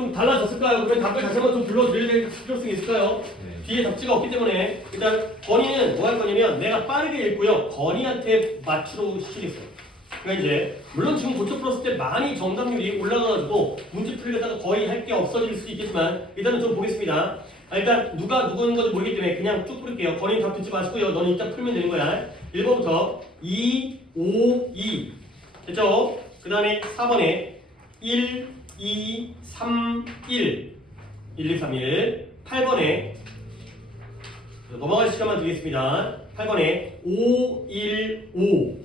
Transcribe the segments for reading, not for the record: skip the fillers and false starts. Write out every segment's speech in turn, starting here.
좀 달라졌을까요? 그러면 답을 다시 한번 좀 불러드릴 필요성이 있을까요? 네. 뒤에 답지가 없기 때문에 일단 건이는 뭐 할 거냐면 내가 빠르게 읽고요. 건이한테 맞추러 시키겠어요. 그러니까 이제 물론 지금 고쳐 풀었을 때 많이 정답률이 올라가가지고 문제 풀이다가 거의 할 게 없어질 수 있겠지만 일단은 좀 보겠습니다. 일단 누가 누구인 건지 모르기 때문에 그냥 쭉 풀을게요. 건이는 답 듣지 마시고요. 너는 일단 풀면 되는 거야. 1번부터 2, 5, 2 됐죠? 그 다음에 4번에 1, 2, 3, 1 1, 2, 3, 1 8번에 넘어갈 시간만 드리겠습니다. 8번에 5, 1, 5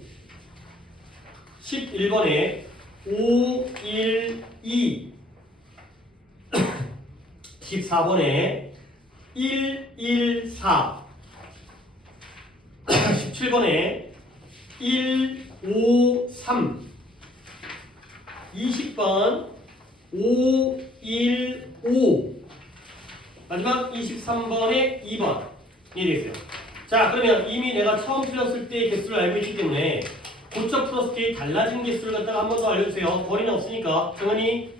11번에 5, 1, 2 14번에 1, 1, 4 17번에 1, 5, 3 20번 5, 1, 5 마지막 23번에 2번 이게 되겠어요. 자 그러면 이미 내가 처음 풀었을 때의 개수를 알고 있기 때문에 고쳐 풀었을 때 달라진 개수를 갖다가 한 번 더 알려주세요. 거리는 없으니까 정은이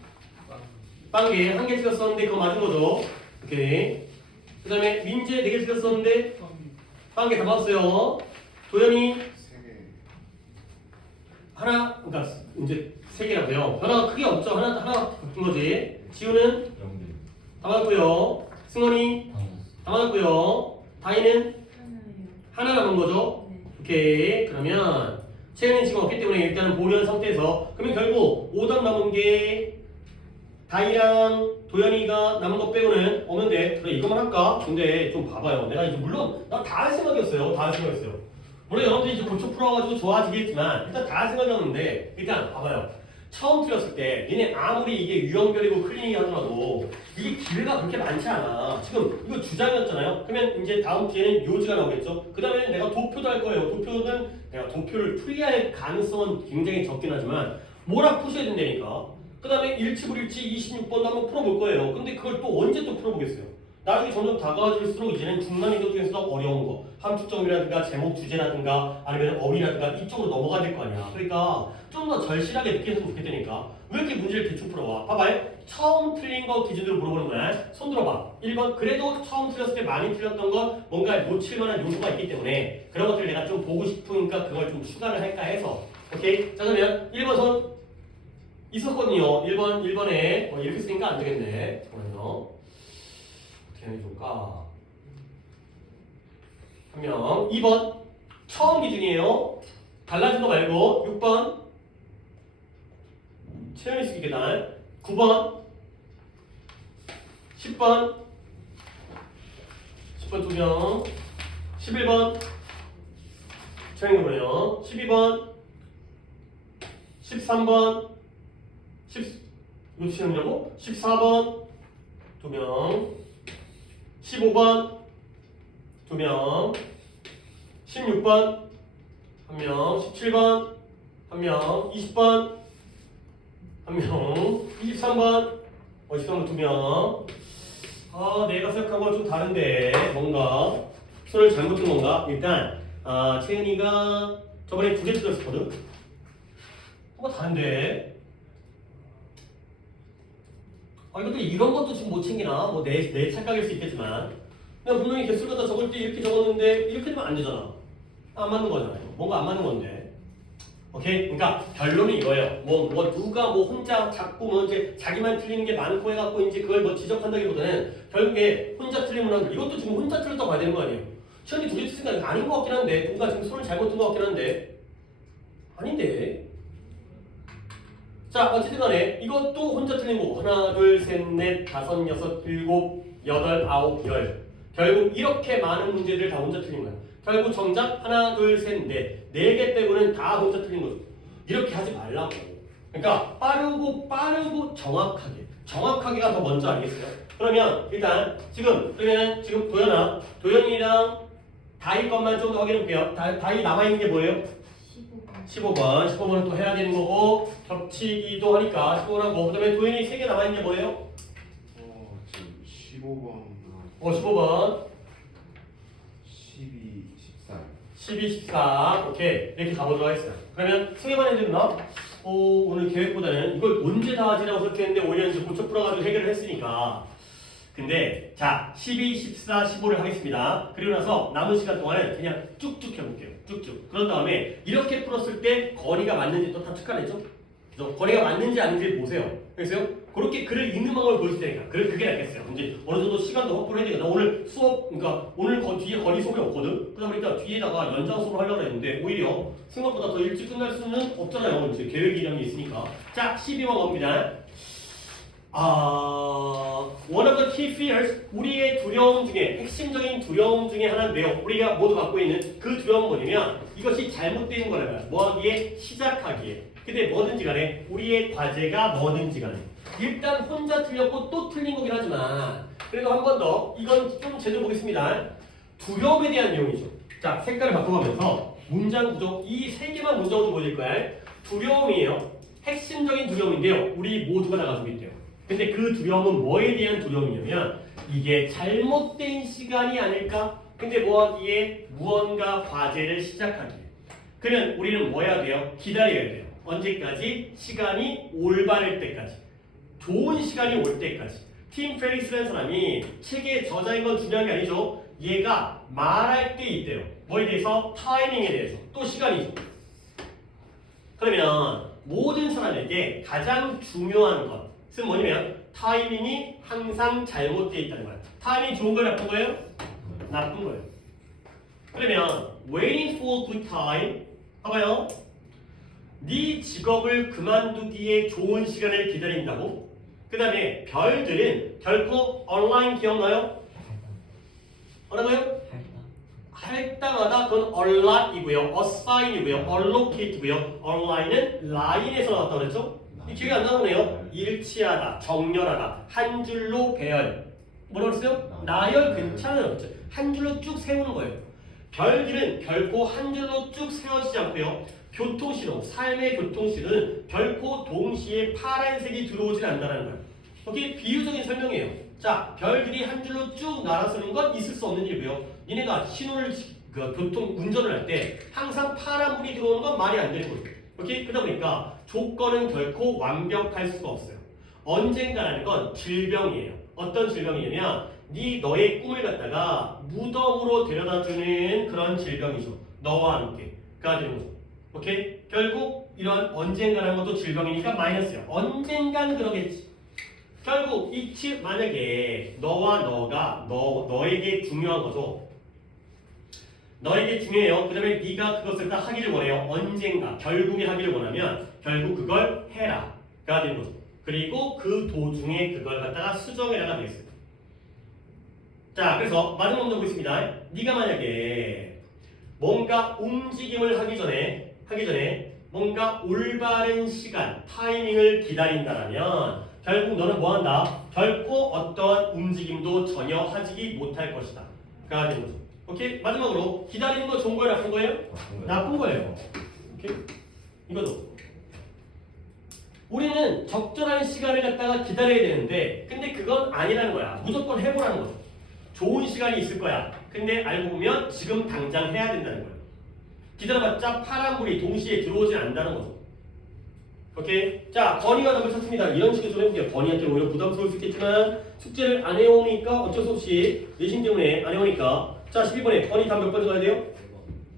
빵개 한 개 틀렸었는데 그거 맞은 거죠. 오케이. 그 다음에 민재 4개 틀렸었는데 빵개 다 맞았어요. 도현이 하나 그러니까 이제 3개라고요. 변화가 크게 없죠. 하나 바뀐 거지. 지우는 다 맞았고요. 승원이 다 맞았고요. 다희는 하나 남은 거죠. 오케이. 그러면 채은이 지금 없기 때문에 일단은 보려는 상태에서 그러면 결국 5답 남은 게 다희랑 도현이가 남은 거 빼고는 없는데 그래 이거만 할까? 근데 좀 봐봐요. 내가 이제 물론 나 다 할 생각이었어요. 다 할 생각이었어요. 물론 여러분들이 이제 고쳐 풀어가지고 좋아지겠지만 일단 다 할 생각이었는데 일단 봐봐요. 처음 틀렸을 때 니네 아무리 이게 유형별이고 클리닉이 하더라도 이게 기회가 그렇게 많지 않아. 지금 이거 주장이었잖아요. 그러면 이제 다음 기회는 요지가 나오겠죠. 그 다음에 내가 도표도 할 거예요. 도표는 내가 도표를 풀이할 가능성은 굉장히 적긴 하지만 뭐라 푸셔야 된다니까. 그 다음에 일치불일치 26번도 한번 풀어볼 거예요. 근데 그걸 또 언제 또 풀어보겠어요. 나중에 점점 다가갈수록 이제는 중난이도 중에서도 어려운 거 함축정비라든가 제목 주제라든가 아니면 어휘라든가 이쪽으로 넘어가야 될 거 아니야. 그러니까 좀 더 절실하게 느꼈으면 좋겠다니까. 왜 이렇게 문제를 대충 풀어와? 봐봐요. 처음 틀린 거 기준으로 물어보는 거야. 손 들어봐. 1번 그래도 처음 틀렸을 때 많이 틀렸던 건 뭔가 놓칠 만한 요소가 있기 때문에 그런 것들을 내가 좀 보고 싶으니까 그걸 좀 추가를 할까 해서 오케이? 자 그러면 1번 손 있었거든요. 1번에 이렇게 쓰니까 안 되겠네. 잠깐만요. 어떻게 하면 좋을까? 한 명. 2번 처음 기준이에요. 달라진 거 말고 6번 체험이 쓰기 계단 9번 10번 10번 2명 11번 체험이고요. 12번 13번 10 체험이라고? 14번 2명 15번 2명 16번 1명 17번 1명 20번 1명 23번 23번 2명 아 내가 생각한 건 좀 다른데 뭔가 손을 잘못 든 건가? 일단 채은이가 저번에 2개 틀렸었거든? 뭔가 다른데 이것도 이런 것도 지금 못 챙기나? 뭐 내 착각일 수 있겠지만 내가 분명히 개수를 갖다 적을 때 이렇게 적었는데 이렇게 되면 안 되잖아. 안 맞는 거잖아요. 뭔가 안 맞는 건데. 오케이? 그러니까 결론은 이거예요. 뭐 누가 뭐 혼자 자꾸 뭐 이제 자기만 틀리는 게 많고 해갖고 이제 그걸 뭐 지적한다기보다는 결국에 혼자 틀리면 이것도 지금 혼자 틀렸다고 봐야 되는 거 아니에요. 시연이 2개 틀렸으니까 아닌 것 같긴 한데 누가 지금 손을 잘못 든 것 같긴 한데 아닌데. 자 어쨌든 간에 이것도 혼자 틀린 거고 하나 둘 셋 넷 다섯 여섯 일곱 여덟 아홉 열 결국 이렇게 많은 문제들 다 혼자 틀린 거야. 결국 정작 하나 둘 셋 넷 4개 빼고는 다 혼자 틀린 거죠. 이렇게 하지 말라고. 그러니까 빠르고 정확하게가 더 먼저 알겠어요. 그러면 일단 지금 도현이랑 다희 것만 좀 더 확인해 볼게요. 다희 남아있는 게 뭐예요? 15번 15번은 또 해야 되는 거고 겹치기도 하니까 15번하고 그 다음에 도현이 3개 남아있는 게 뭐예요? 지금 15번 15번 12, 14 12, 14 오케이 이렇게 가보도록 하겠습니다. 그러면 승혜반 애들은 오늘 계획보다는 이걸 언제 다 하지라고 생각했는데 오히려 이제 고쳐 풀어가지고 해결을 했으니까. 근데 자 12, 14, 15를 하겠습니다. 그리고 나서 남은 시간 동안은 그냥 쭉쭉 해볼게요. 쭉쭉. 그런 다음에 이렇게 풀었을 때 거리가 맞는지 또 다 측가내죠. 그래서 거리가 맞는지 아닌지 보세요. 그래서요. 그렇게 글을 읽는 방법을 보여줄 테니까 그게 낫겠어요. 이제 어느 정도 시간도 확보를 해야 되니까 나 오늘 수업 그러니까 오늘 뒤에 거리 수업이 없거든. 그러다 보니까 뒤에다가 연장 수업을 하려고 했는데 오히려 생각보다 더 일찍 끝날 수는 없잖아요. 이제 계획이라는 게 있으니까. 자 12번 갑니다. one of the key fears, 우리의 두려움 중에 핵심적인 두려움 중에 하나인데요. 우리가 모두 갖고 있는 그 두려움은 뭐냐면 이것이 잘못된 거라면 뭐하기에 시작하기에. 근데 뭐든지 간에 우리의 과제가 뭐든지 간에 일단 혼자 틀렸고 또 틀린 거긴 하지만 그래도 한 번 더 이건 좀 제대로 보겠습니다. 두려움에 대한 내용이죠. 자 색깔을 바꿔가면서 문장 구조 이 세 개만 문장으로 보여줄 거야. 두려움이에요. 핵심적인 두려움인데요. 우리 모두가 다 가지고 있대요. 근데 그 두려움은 뭐에 대한 두려움이냐면 이게 잘못된 시간이 아닐까? 근데 뭐하기에 무언가 과제를 시작하기에. 그러면 우리는 뭐 해야 돼요? 기다려야 돼요. 언제까지? 시간이 올바를 때까지. 좋은 시간이 올 때까지. 팀 페리스라는 사람이 책의 저자인 건 중요한 게 아니죠. 얘가 말할 게 있대요. 뭐에 대해서? 타이밍에 대해서. 또 시간이죠. 그러면 모든 사람에게 가장 중요한 것은 뭐냐면 타이밍이 항상 잘못되어 있다는 거예요. 타이밍이 좋은 거예요? 나쁜 거예요? 나쁜 거예요. 그러면 waiting for good time 봐봐요. 네 직업을 그만두기에 좋은 시간을 기다린다고? 그 다음에 별들은 결코 온라인 기억나요? 뭐라고요? 할 때마다 그건 allot이고요, assign이고요, allocate고요. online은 line에서 나왔다고 그랬죠? 이 기억이 안 나오네요. 일치하다, 정렬하다, 한 줄로 배열. 뭐라고 그랬어요? 나열 괜찮아요. 한 줄로 쭉 세우는 거예요. 별들은 결코 한 줄로 쭉 세워지지 않고요. 교통신호, 삶의 교통신호는 결코 동시에 파란색이 들어오질 않는다는 거예요. 이게 비유적인 설명이에요. 자, 별들이 한 줄로 쭉 날아서는 건 있을 수 없는 일이고요. 니네가 신호를 교통 운전을 할 때 항상 파란불이 들어오는 건 말이 안 되는 거죠. 오케이? 그러다 보니까 조건은 결코 완벽할 수가 없어요. 언젠가라는 건 질병이에요. 어떤 질병이냐면 너의 꿈을 갖다가 무덤으로 데려다주는 그런 질병이죠. 너와 함께가 되는 거죠. 오케이? 결국 이런 언젠가라는 것도 질병이니까 마이너스야. 언젠간 그러겠지. 결국 만약에 너와 너가 너에게 중요한 거죠. 너에게 중요해요. 그 다음에 네가 그것을 다 하기를 원해요. 언젠가 결국에 하기를 원하면 결국 그걸 해라가 되는 거죠. 그리고 그 도중에 그걸 갖다가 수정해라가 되겠어요. 자, 그래서 마지막 문제 보겠습니다. 네가 만약에 뭔가 움직임을 하기 전에 뭔가 올바른 시간, 타이밍을 기다린다면 결국 너는 뭐 한다? 결코 어떠한 움직임도 전혀 하지 못할 것이다. 가 되는 거죠. 오케이? 마지막으로 기다리는 거 좋은 거예요? 나쁜 거예요? 나쁜 거예요. 오케이? 이거도. 우리는 적절한 시간을 갖다가 기다려야 되는데 근데 그건 아니라는 거야. 무조건 해보라는 거죠. 좋은 시간이 있을 거야. 근데 알고 보면 지금 당장 해야 된다는 거예요. 기다려봤자 파란불이 동시에 들어오진 않는다는 거죠. 오케이? 자, 건이가 답을 찾습니다. 이런 식으로 좀 해볼게요. 건이한테 오히려 부담스러울 수 있겠지만 숙제를 안 해오니까 어쩔 수 없이 내신 때문에 안 해오니까 자, 12번에 건이 답 몇 번 적어야 돼요?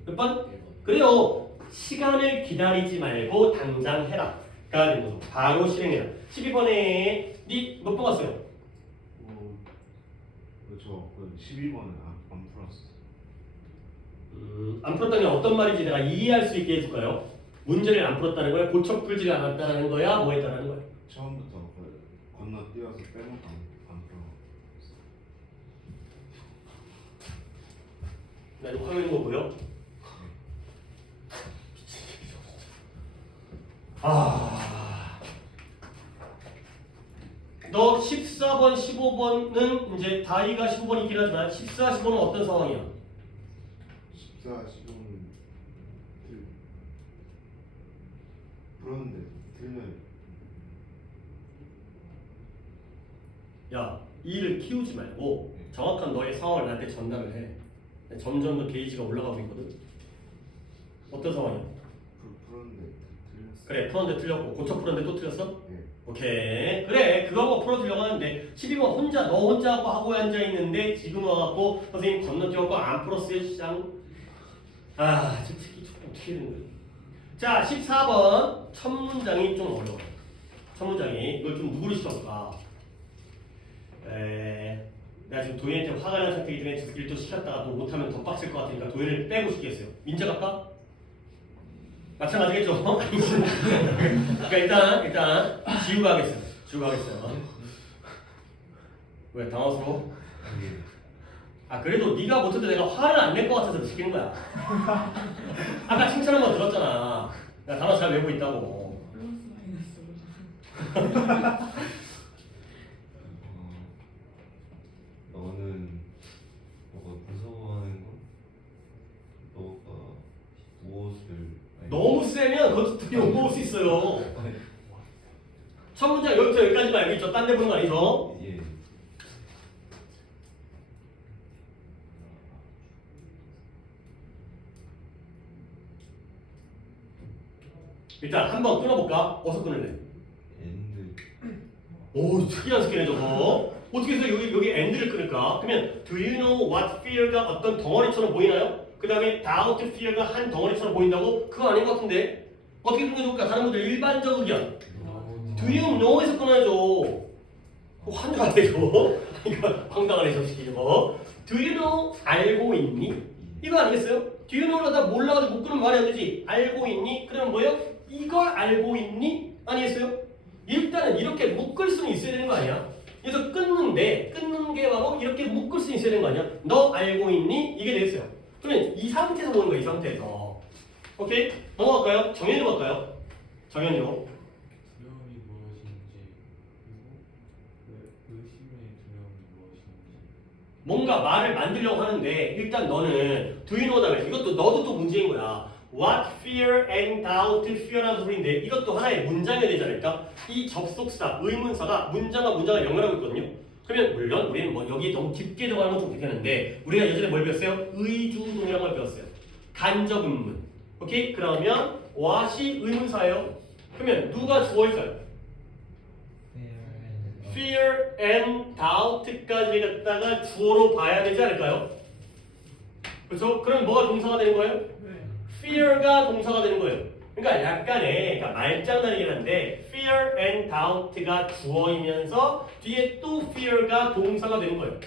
몇 번? 그래요. 시간을 기다리지 말고 당장 해라. 가 되는 거죠. 바로 실행해라. 12번에 니 몇 번 갔어요? 저 12번은 안 풀었어. 안 풀었다는 게 어떤 말인지 내가 이해할 수 있게 해줄까요? 문제를 안 풀었다는 거야? 고쳐 풀지가 않았다는 거야? 뭐 했다는 거야? 처음부터 건너뛰어서 빼놓고 안 풀어. 나 이거 화면 거 보여? 너 14번, 15번은 이제 다이가 15번 있긴 하지만 14, 15는 어떤 상황이야? 14, 15는 풀었는데 틀려요. 야, 이 일을 키우지 말고 정확한 너의 상황을 나한테 전달을 해. 점점 더 게이지가 올라가고 있거든. 어떤 상황이야? 풀었는데 틀렸어. 그래 풀었는데 틀렸고 고쳐 풀었는데 또 틀렸어? 네. 오케이 그래 그거 풀어주려고 하는데 12번 혼자 너 혼자 하고 학고에 앉아있는데 지금 와갖고 선생님 건너뛰어갖고 안 풀었어요 시장 저 새끼 어떻게 되는 거야 자 14번 첫 문장이 좀 어려워 첫 문장이 이걸 좀 누구를 시켜볼까 내가 지금 도현이한테 화가 난 상태이기 때문에 저 새끼를 또 시켰다가 또 못하면 더 빡칠 것 같으니까 도현이를 빼고 시켰어요 민재 갈까? 마찬가지겠죠? 그러니까 일단 지우가 하겠어요. 지우가 하겠어요. 왜 당황스러워? 그래도 네가 못해도 내가 화를 안 낼 것 같아서 시키는 거야. 아까 칭찬 한번 들었잖아. 나 단어 잘 외우고 있다고. 너는 너가 무서워하는 건 너가 무엇을 너무 세면 그것도 되게 옮겨올 수 있어요. 첫 문장 여기부터 여기까지만 알겠죠? 딴 데 보는 거 아니죠? 예. 일단 한번 끊어볼까? 어디서 끊을래? 엔드 오 특이한 스킬이네 저거. 어떻게 해서 여기 end를 끊을까? 그러면 do you know what fear가 어떤 덩어리처럼 보이나요? 그 다음에 doubt fear가 한 덩어리처럼 보인다고? 그거 아닌 것 같은데 어떻게 끊어줄까? 다른 분들 일반적 의견 do you know에서 끊어야죠. 환장 안 되죠? 이거 황당하네 저 시키 저거. do you know 알고 있니? 이거 아니겠어요? do you know가 다 몰라가지고 못 끊으면 말이 안 되지. 알고 있니? 그러면 뭐예요? 이걸 알고 있니? 아니겠어요? 일단은 이렇게 묶을 수는 있어야 되는 거 아니야? 그래서 끊는 게 바로 이렇게 묶을 수 있어야 되는 거 아니야? 너 알고 있니? 이게 되겠어요. 그러면 이 상태에서 보는 거야, 이 상태에서. 오케이? 넘어갈까요? 정현이로 갈까요? 정현이로. 두려움이 무엇인지 그리고 의심의 두려움이 무엇인지 뭔가 말을 만들려고 하는데 일단 너는 do you know 다음에 이것도 너도 또 문제인 거야. What fear and doubt fear라는 소리인데 이것도 하나의 문장이 되지 않을까? 이 접속사, 의문사가 문장과 문장을 연결하고 있거든요. 그러면 물론 우리는 뭐 여기 너무 깊게 들어가는 건 좀 그렇겠는데 우리가 예전에 뭘 배웠어요? 의주동이라는 걸 배웠어요. 간접 의문. 오케이? 그러면 what이 의문사예요. 그러면 누가 주어일까요? fear and doubt까지 갖다가 주어로 봐야 되지 않을까요? 그렇죠? 그럼 뭐가 동사가 되는 거예요? fear가 동사가 되는 거예요. 그러니까 약간의 말장난이긴 한데 fear and doubt가 주어이면서 뒤에 또 fear가 동사가 되는 거예요.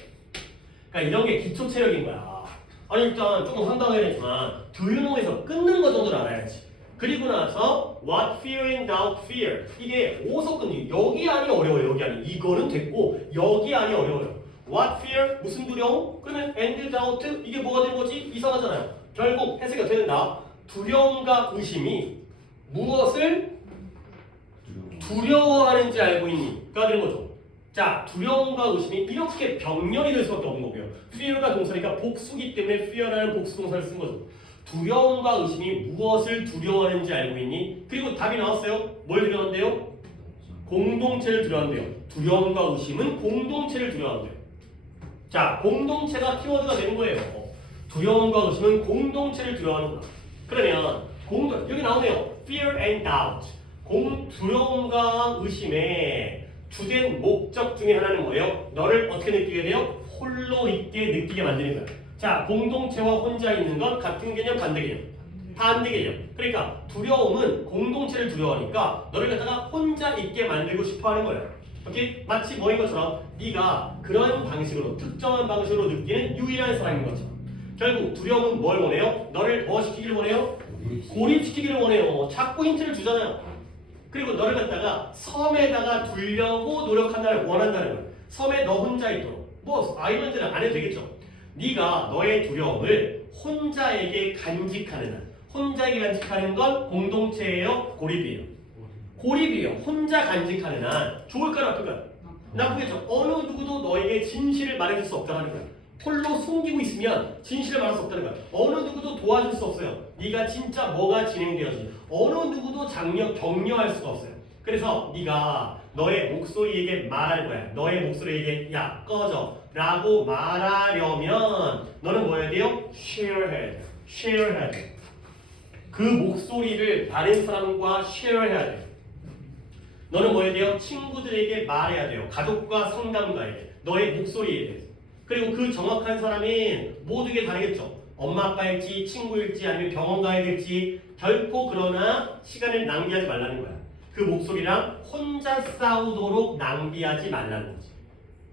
그러니까 이런 게 기초 체력인 거야. 아니 일단 조금 황당하긴 했지만 do you know에서 끊는 거 정도는 알아야지. 그리고 나서 what fear and doubt fear 이게 오서 끊기 여기 안이 어려워요. 여기 안이 이거는 됐고 여기 안이 어려워요. what fear 무슨 두려움? 그러면 and doubt 이게 뭐가 되는 거지? 이상하잖아요. 결국 해석이 어떻게 된다? 두려움과 의심이 무엇을 두려워하는지 알고 있니가 되는 거죠. 자, 두려움과 의심이 이렇게 병렬이 될 수밖에 없는 거고요. fear가 동사니까 복수기 때문에 fear라는 복수 동사를 쓴 거죠. 두려움과 의심이 무엇을 두려워하는지 알고 있니? 그리고 답이 나왔어요. 뭘 두려워한대요? 공동체를 두려워한대요. 두려움과 의심은 공동체를 두려워한대요. 자, 공동체가 키워드가 되는 거예요. 두려움과 의심은 공동체를 두려워하는구나. 그러면 여기 나오네요. fear and doubt. 두려움과 의심의 주된 목적 중에 하나는 뭐예요? 너를 어떻게 느끼게 돼요? 홀로 있게 느끼게 만드는 거예요. 자, 공동체와 혼자 있는 건 같은 개념, 반대 개념. 반대 개념. 그러니까 두려움은 공동체를 두려워하니까 너를 갖다가 혼자 있게 만들고 싶어 하는 거예요. 오케이? 마치 뭐인 것처럼 네가 그런 방식으로 특정한 방식으로 느끼는 유일한 사람인 것처럼. 결국 두려움은 뭘 원해요? 너를 뭐 시키기를 원해요? 고립시키기를 원해요. 자꾸 힌트를 주잖아요. 그리고 너를 갖다가 섬에다가 두려고 노력한다는 원한다는 거예요. 섬에 너 혼자 있도록. 뭐 아이들은 안 해도 되겠죠. 네가 너의 두려움을 혼자에게 간직하는 한. 혼자에게 간직하는 건 공동체예요? 고립이에요? 고립이에요. 혼자 간직하는 한. 좋을까 나쁠까? 나쁘겠죠. 어느 누구도 너에게 진실을 말해줄 수 없다는 거야. 홀로 숨기고 있으면 진실을 말할 수 없다는 거야. 어느 누구도 도와줄 수 없어요. 네가 진짜 뭐가 진행되어지 어느 누구도 격려할 수가 없어요. 그래서 네가 너의 목소리에게 말할 거야. 너의 목소리에게 야 꺼져 라고 말하려면 너는 뭐 해야 돼요? share 해야 돼. 그 목소리를 다른 사람과 쉐어해야 돼요. 너는 뭐 해야 돼요? 친구들에게 말해야 돼요. 가족과 상담가에게 너의 목소리에 대해서. 그리고 그 정확한 사람은 모두게 다르겠죠. 엄마 아빠일지 친구일지 아니면 병원 가야 될지 결코 그러나 시간을 낭비하지 말라는 거야. 그 목소리랑 혼자 싸우도록 낭비하지 말라는 거지.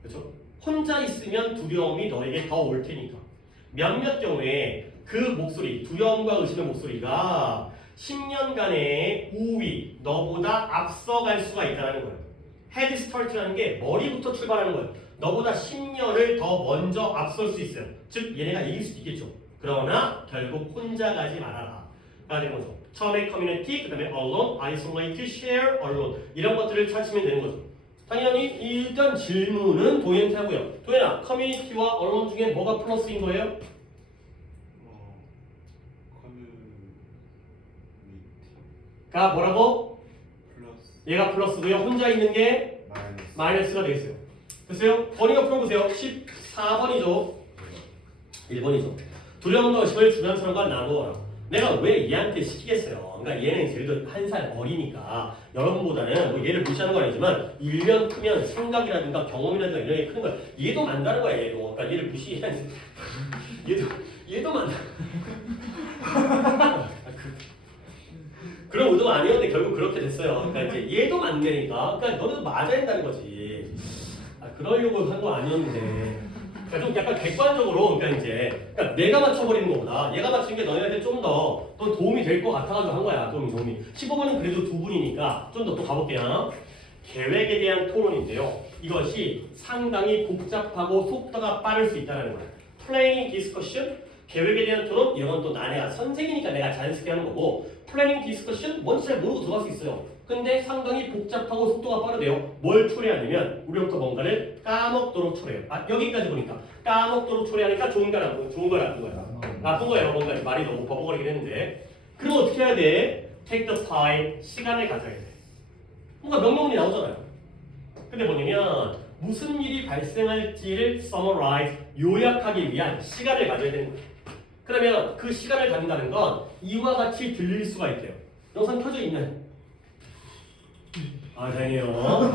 그렇죠? 혼자 있으면 두려움이 너에게 더 올 테니까. 몇몇 경우에 그 목소리, 두려움과 의심의 목소리가 10년간의 우위, 너보다 앞서갈 수가 있다는 거예요. 헤드 스타트라는 게 머리부터 출발하는 거예요. 너보다 10년을 더 먼저 앞설 수 있어요. 즉 얘네가 이길 수도 있겠죠. 그러나 결국 혼자 가지 말아라. 가 되는 거죠. 처음에 커뮤니티, 그 다음에 alone, isolate, share, alone 이런 것들을 찾으면 되는 거죠. 당연히 일단 질문은 도현한테 하고요. 도현아, 커뮤니티와 alone 중에 뭐가 플러스인 거예요? 커뮤니티 가 뭐라고? 플러스 얘가 플러스고요. 혼자 있는 게 마이너스 마이너스가 되겠어요. 됐어요? 번이가 풀어보세요. 14번이죠. 1번이죠. 두려움과 의심을 주변 사람과 나누어라. 내가 왜 얘한테 시키겠어요? 그러니까 얘는 제일 더 한 살 어리니까 여러분보다는 뭐 얘를 무시하는 건 아니지만 1년 크면 생각이라든가 경험이라든가 이런 게 크는 거야. 얘도 만다는 거야. 얘도. 그러니까 얘를 무시해야지. 얘도 만다. 그런 의도가 아니었는데 결국 그렇게 됐어요. 그러니까 이제 얘도 만되니까. 그러니까 너네도 맞아야 된다는 거지. 그러려고 한 거 아니었는데. 그러니까 좀 약간 객관적으로, 그러니까 이제, 그러니까 내가 맞춰버리는 것보다 얘가 맞춘 게 너네한테 좀 더 도움이 될 것 같아가지고 한 거야. 도움이. 15분은 그래도 두 분이니까 좀 더 또 가볼게요. 계획에 대한 토론인데요. 이것이 상당히 복잡하고 속도가 빠를 수 있다는 거예요. Planning discussion, 계획에 대한 토론, 이런 건 또 내가 선생이니까 내가 자연스럽게 하는 거고, 플래닝 디스커션 뭔지 잘 모르고 들어갈 수 있어요. 근데 상당히 복잡하고 속도가 빠르대요. 뭘 초래하냐면 우리부터 뭔가를 까먹도록 초래해요. 여기까지 보니까 까먹도록 초래하니까 좋은 거야 나쁜 거야? 나쁜 거예요. 뭔가 말이 너무 버벅거리긴 했는데. 그럼 어떻게 해야 돼? Take the time, 시간을 가져야 돼. 뭔가 명령문이 나오잖아요. 근데 뭐냐면 무슨 일이 발생할지를 summarize, 요약하기 위한 시간을 가져야 되는 거예요. 그러면 그 시간을 갖는다는 건 이와 같이 들릴 수가 있대요. 영상 켜져 있는. 다행이에요.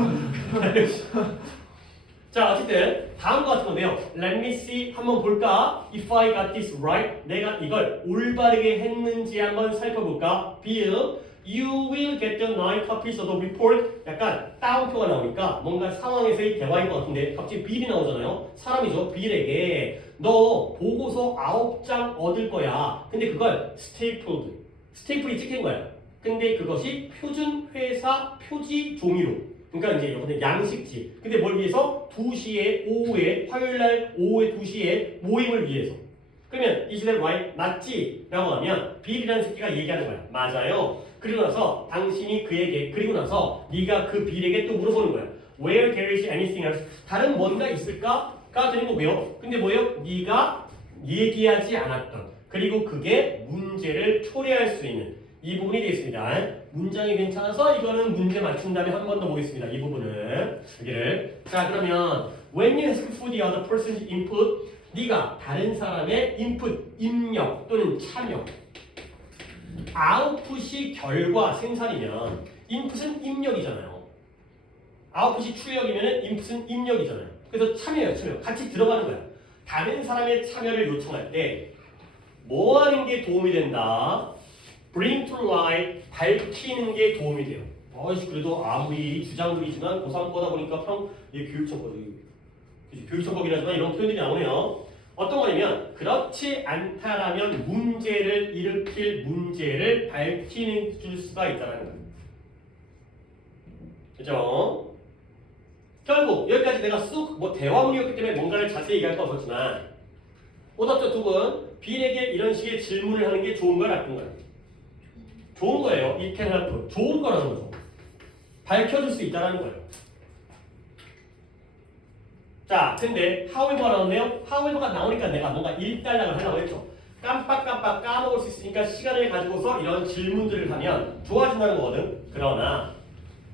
자, 어쨌든 다음과 같은 건데요. Let me see, 한번 볼까? If I got this right, 내가 이걸 올바르게 했는지 한번 살펴볼까? Bill, you will get the 9 copies of the report. 약간 따옴표가 나오니까 뭔가 상황에서의 대화인 것 같은데 갑자기 Bill이 나오잖아요. 사람이죠. Bill에게 너 보고서 9장 얻을 거야. 근데 그걸 스테이플이 찍힌 거야. 근데 그것이 표준 회사 표지 종이로. 그러니까 이제 여러분들 양식지. 근데 뭘 위해서? 2시에 오후에 화요일날 오후에 2시에 모임을 위해서. 그러면 is that right? 맞지? 라고 하면 빌이라는 새끼가 얘기하는 거야. 맞아요. 그리고 나서 당신이 그에게 그리고 나서 네가 그 빌에게 또 물어보는 거야. Where there is anything else? 다른 뭔가 있을까? 가 되는 거고요. 근데 뭐예요? 네가 얘기하지 않았던 그리고 그게 문제를 초래할 수 있는 이 부분이 되겠습니다. 문장이 괜찮아서 이거는 문제 맞춘 다음에 한 번 더 보겠습니다. 이 부분은 여기를. 자, 그러면 when you ask for the other person's input, 네가 다른 사람의 input, 입력 또는 참여. 아웃풋이 결과 생산이면 input은 입력이잖아요. 아웃풋이 출력이면 input은 입력이잖아요. 그래서 참여 같이 들어가는 거야. 다른 사람의 참여를 요청할 때 뭐 하는 게 도움이 된다? Bring to light, 밝히는 게 도움이 돼요. 그래도 아무리 주장글이지만 고3 거다 보니까 교육청법이라 하지만 이런 표현들이 나오네요. 어떤 거냐면 그렇지 않다라면 문제를 일으킬 문제를 밝히는 줄 수가 있다는 거예요. 그죠? 결국 여기까지 내가 쑥 대화문이었기 때문에 뭔가를 자세히 얘기할 거 없었지만 오답자 두 분 B에게 이런 식의 질문을 하는 게 좋은 거야 나쁜 거야? 좋은 거예요. It can help. 좋은 거라는 거죠. 밝혀줄 수 있다는 거예요. 자, 근데 however가 나오네요. however가 나오니까 내가 뭔가 일단락을 하려고 했죠. 깜빡 까먹을 수 있으니까 시간을 가지고서 이런 질문들을 하면 좋아진다는 거거든. 그러나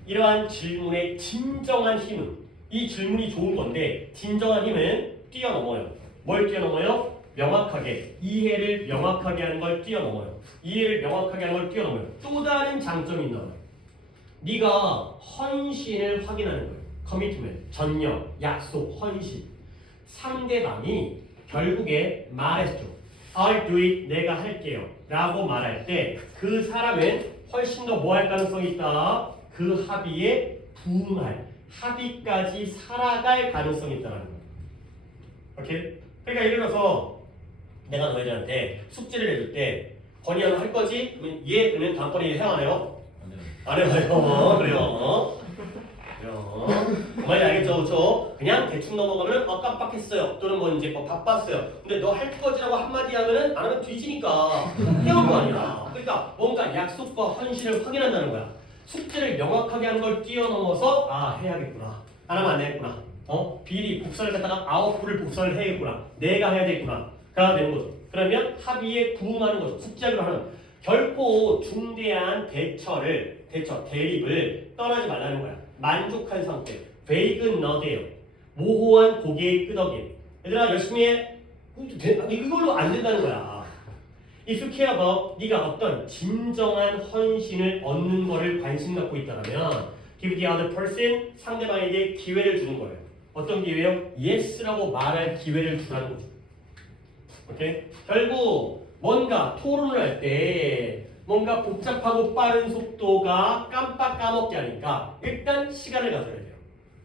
이러한 질문의 진정한 힘은 이 질문이 좋은 건데 진정한 힘은 뛰어넘어요. 뭘 뛰어넘어요? 명확하게 이해를 명확하게 하는 걸 뛰어넘어요. 이해를 명확하게 하는 걸 뛰어넘어요. 또 다른 장점이 있나 봐요. 네가 헌신을 확인하는 거예요. 커미트먼트, 전념, 약속, 헌신. 상대방이 결국에 말했죠. I'll do it, 내가 할게요 라고 말할 때 그 사람은 훨씬 더 뭐 할 가능성이 있다? 그 합의에 부응할, 합의까지 살아갈 가능성이 있다는 거예요. 오케이? 그러니까 예를 들어서 내가 너희들한테 숙제를 해줄 때 건이야 너 할 거지? 그러면 예, 그러면 다음번에 해야 안 해요? 안 해요. 그래요. 그 말이 알겠죠? 그렇죠? 그냥 대충 넘어가면 깜빡했어요. 또는 뭐 이제 뭐 바빴어요. 근데 너 할 거지라고 한마디 하면은 안 하면 뒤지니까 해온 거 아니야. 그러니까 뭔가 약속과 헌신을 확인한다는 거야. 숙제를 명확하게 하는 걸 뛰어넘어서 아 해야겠구나. 안 하면 안 되겠구나. 비리 복사를 갖다가 아웃풋을 복사를 해야겠구나. 내가 해야 되겠구나. 가 되는 거죠. 그러면 합의에 부응하는 거죠. 숙제를 하는 결코 중대한 대립을 떠나지 말라는 거야. 만족한 상태. vague nud예요. 모호한 고개의 끄덕임. 얘들아 열심히 해. 이걸로 안 된다는 거야. If you care about 네가 어떤 진정한 헌신을 얻는 거를 관심 갖고 있다면 give the other person 상대방에게 기회를 주는 거예요. 어떤 기회요? yes라고 말할 기회를 주라는 거죠. 오케이? 결국 뭔가 토론을 할 때 뭔가 복잡하고 빠른 속도가 깜빡 까먹게 하니까 일단 시간을 가져야 돼요.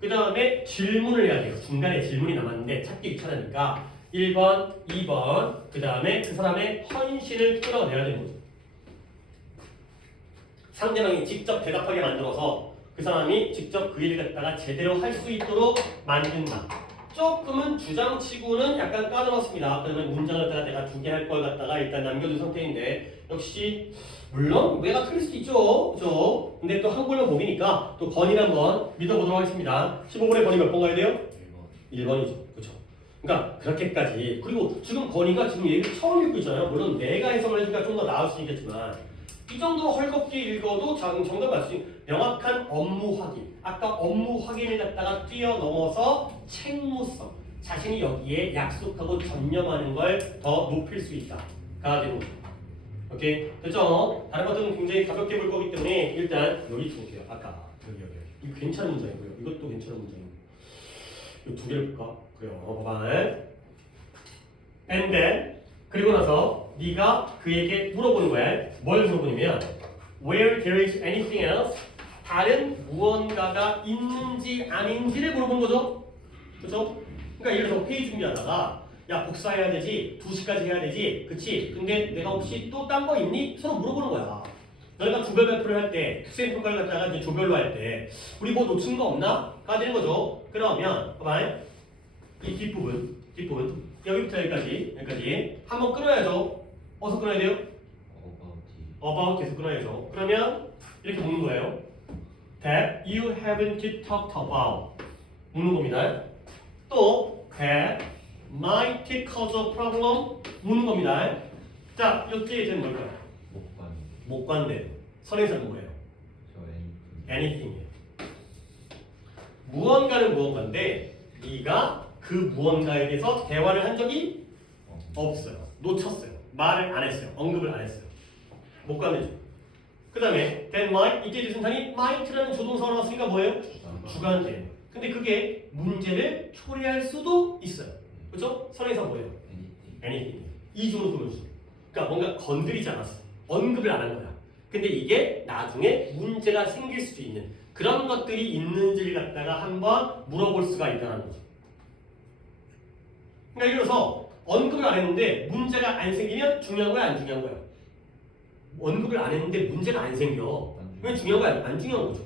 그 다음에 질문을 해야 돼요. 중간에 질문이 남았는데 찾기 귀찮으니까 1번, 2번 그 다음에 그 사람의 헌신을 끌어내야 되는 거죠. 상대방이 직접 대답하게 만들어서 그 사람이 직접 그 일을 갖다가 제대로 할 수 있도록 만든다. 조금은 주장치고는 약간 까다롭습니다. 그러면 문장을 갖다가 내가 2개 할 걸 갖다가 일단 남겨둔 상태인데 역시 물론 왜가 틀릴 수도 있죠. 그죠? 근데 또 한글로 보기니까 또 건이를 한번 믿어보도록 하겠습니다. 15번에 건이 몇 번 가야 돼요? 1번이죠. 그렇죠? 그러니까 그렇게까지. 그리고 지금 건이가 지금 얘기를 처음 읽고 있잖아요. 물론 내가 해석을 해주니까 좀 더 나을 수 있겠지만 이 정도 헐겁게 읽어도 정답 맞을 수 있는 명확한 업무 확인. 아까 업무 확인을 갖다가 뛰어넘어서 책무성. 자신이 여기에 약속하고 전념하는 걸 더 높일 수 있다. 가 되는 거죠. 오케이? 됐죠? 다른 것들은 굉장히 가볍게 볼 거기 때문에 일단 여기 줄게요. 아까 여기. 이거 괜찮은 문장이고요. 이것도 괜찮은 문장이고. 이 2개를 볼까? 그래요. 봐봐. And then 그리고 나서 네가 그에게 물어보는 거야. 뭘 물어보냐면 Where there is anything else? 다른 무언가가 있는지 아닌지를 물어본 거죠. 그렇죠? 그러니까 예를 들어서 회의 준비하다가 야 복사해야 되지 2시까지 해야 되지 그치? 근데 내가 혹시 또 딴 거 있니? 서로 물어보는 거야. 너희가 조별 발표를 할 때 수행 평가를 갖다가 이제 조별로 할 때 우리 뭐 놓친 거 없나? 가 되는 거죠. 그러면 봐봐 이 뒷부분 여기부터 여기까지 한번 끊어야죠. 어디서 끊어야 돼요? About에서 끊어야죠. 그러면 이렇게 묻는 거예요. That you haven't talked about 묻는 겁니다. 또 that might cause a problem 묻는 겁니다. 자, 여기에 되는 뭘까요? 목관대. 선행사는 뭐예요? anything이에요. 무언가는 무언가인데 네가 그 무언가에 대해서 대화를 한 적이 없어요. 놓쳤어요. 말을 안 했어요. 언급을 안 했어요. 목관대죠. 그 다음에 then might 이때 대신상이 might라는 조동사가 나왔으니까 뭐예요? 주관대. 근데 그게 문제를 초래할 수도 있어요. 그렇죠? 선행사 뭐예요? anything. 이 정도 보면 그러니까 뭔가 건드리지 않았어. 언급을 안 한 거야. 근데 이게 나중에 문제가 생길 수도 있는 그런 것들이 있는지를 갖다가 한번 물어볼 수가 있다는 거죠. 그러니까 예를 들어서 언급을 안 했는데 문제가 안 생기면 중요한 거야, 안 중요한 거야? 언급을 안 했는데 문제가 안 생겨. 왜 중요한 거야? 안 중요한 거죠.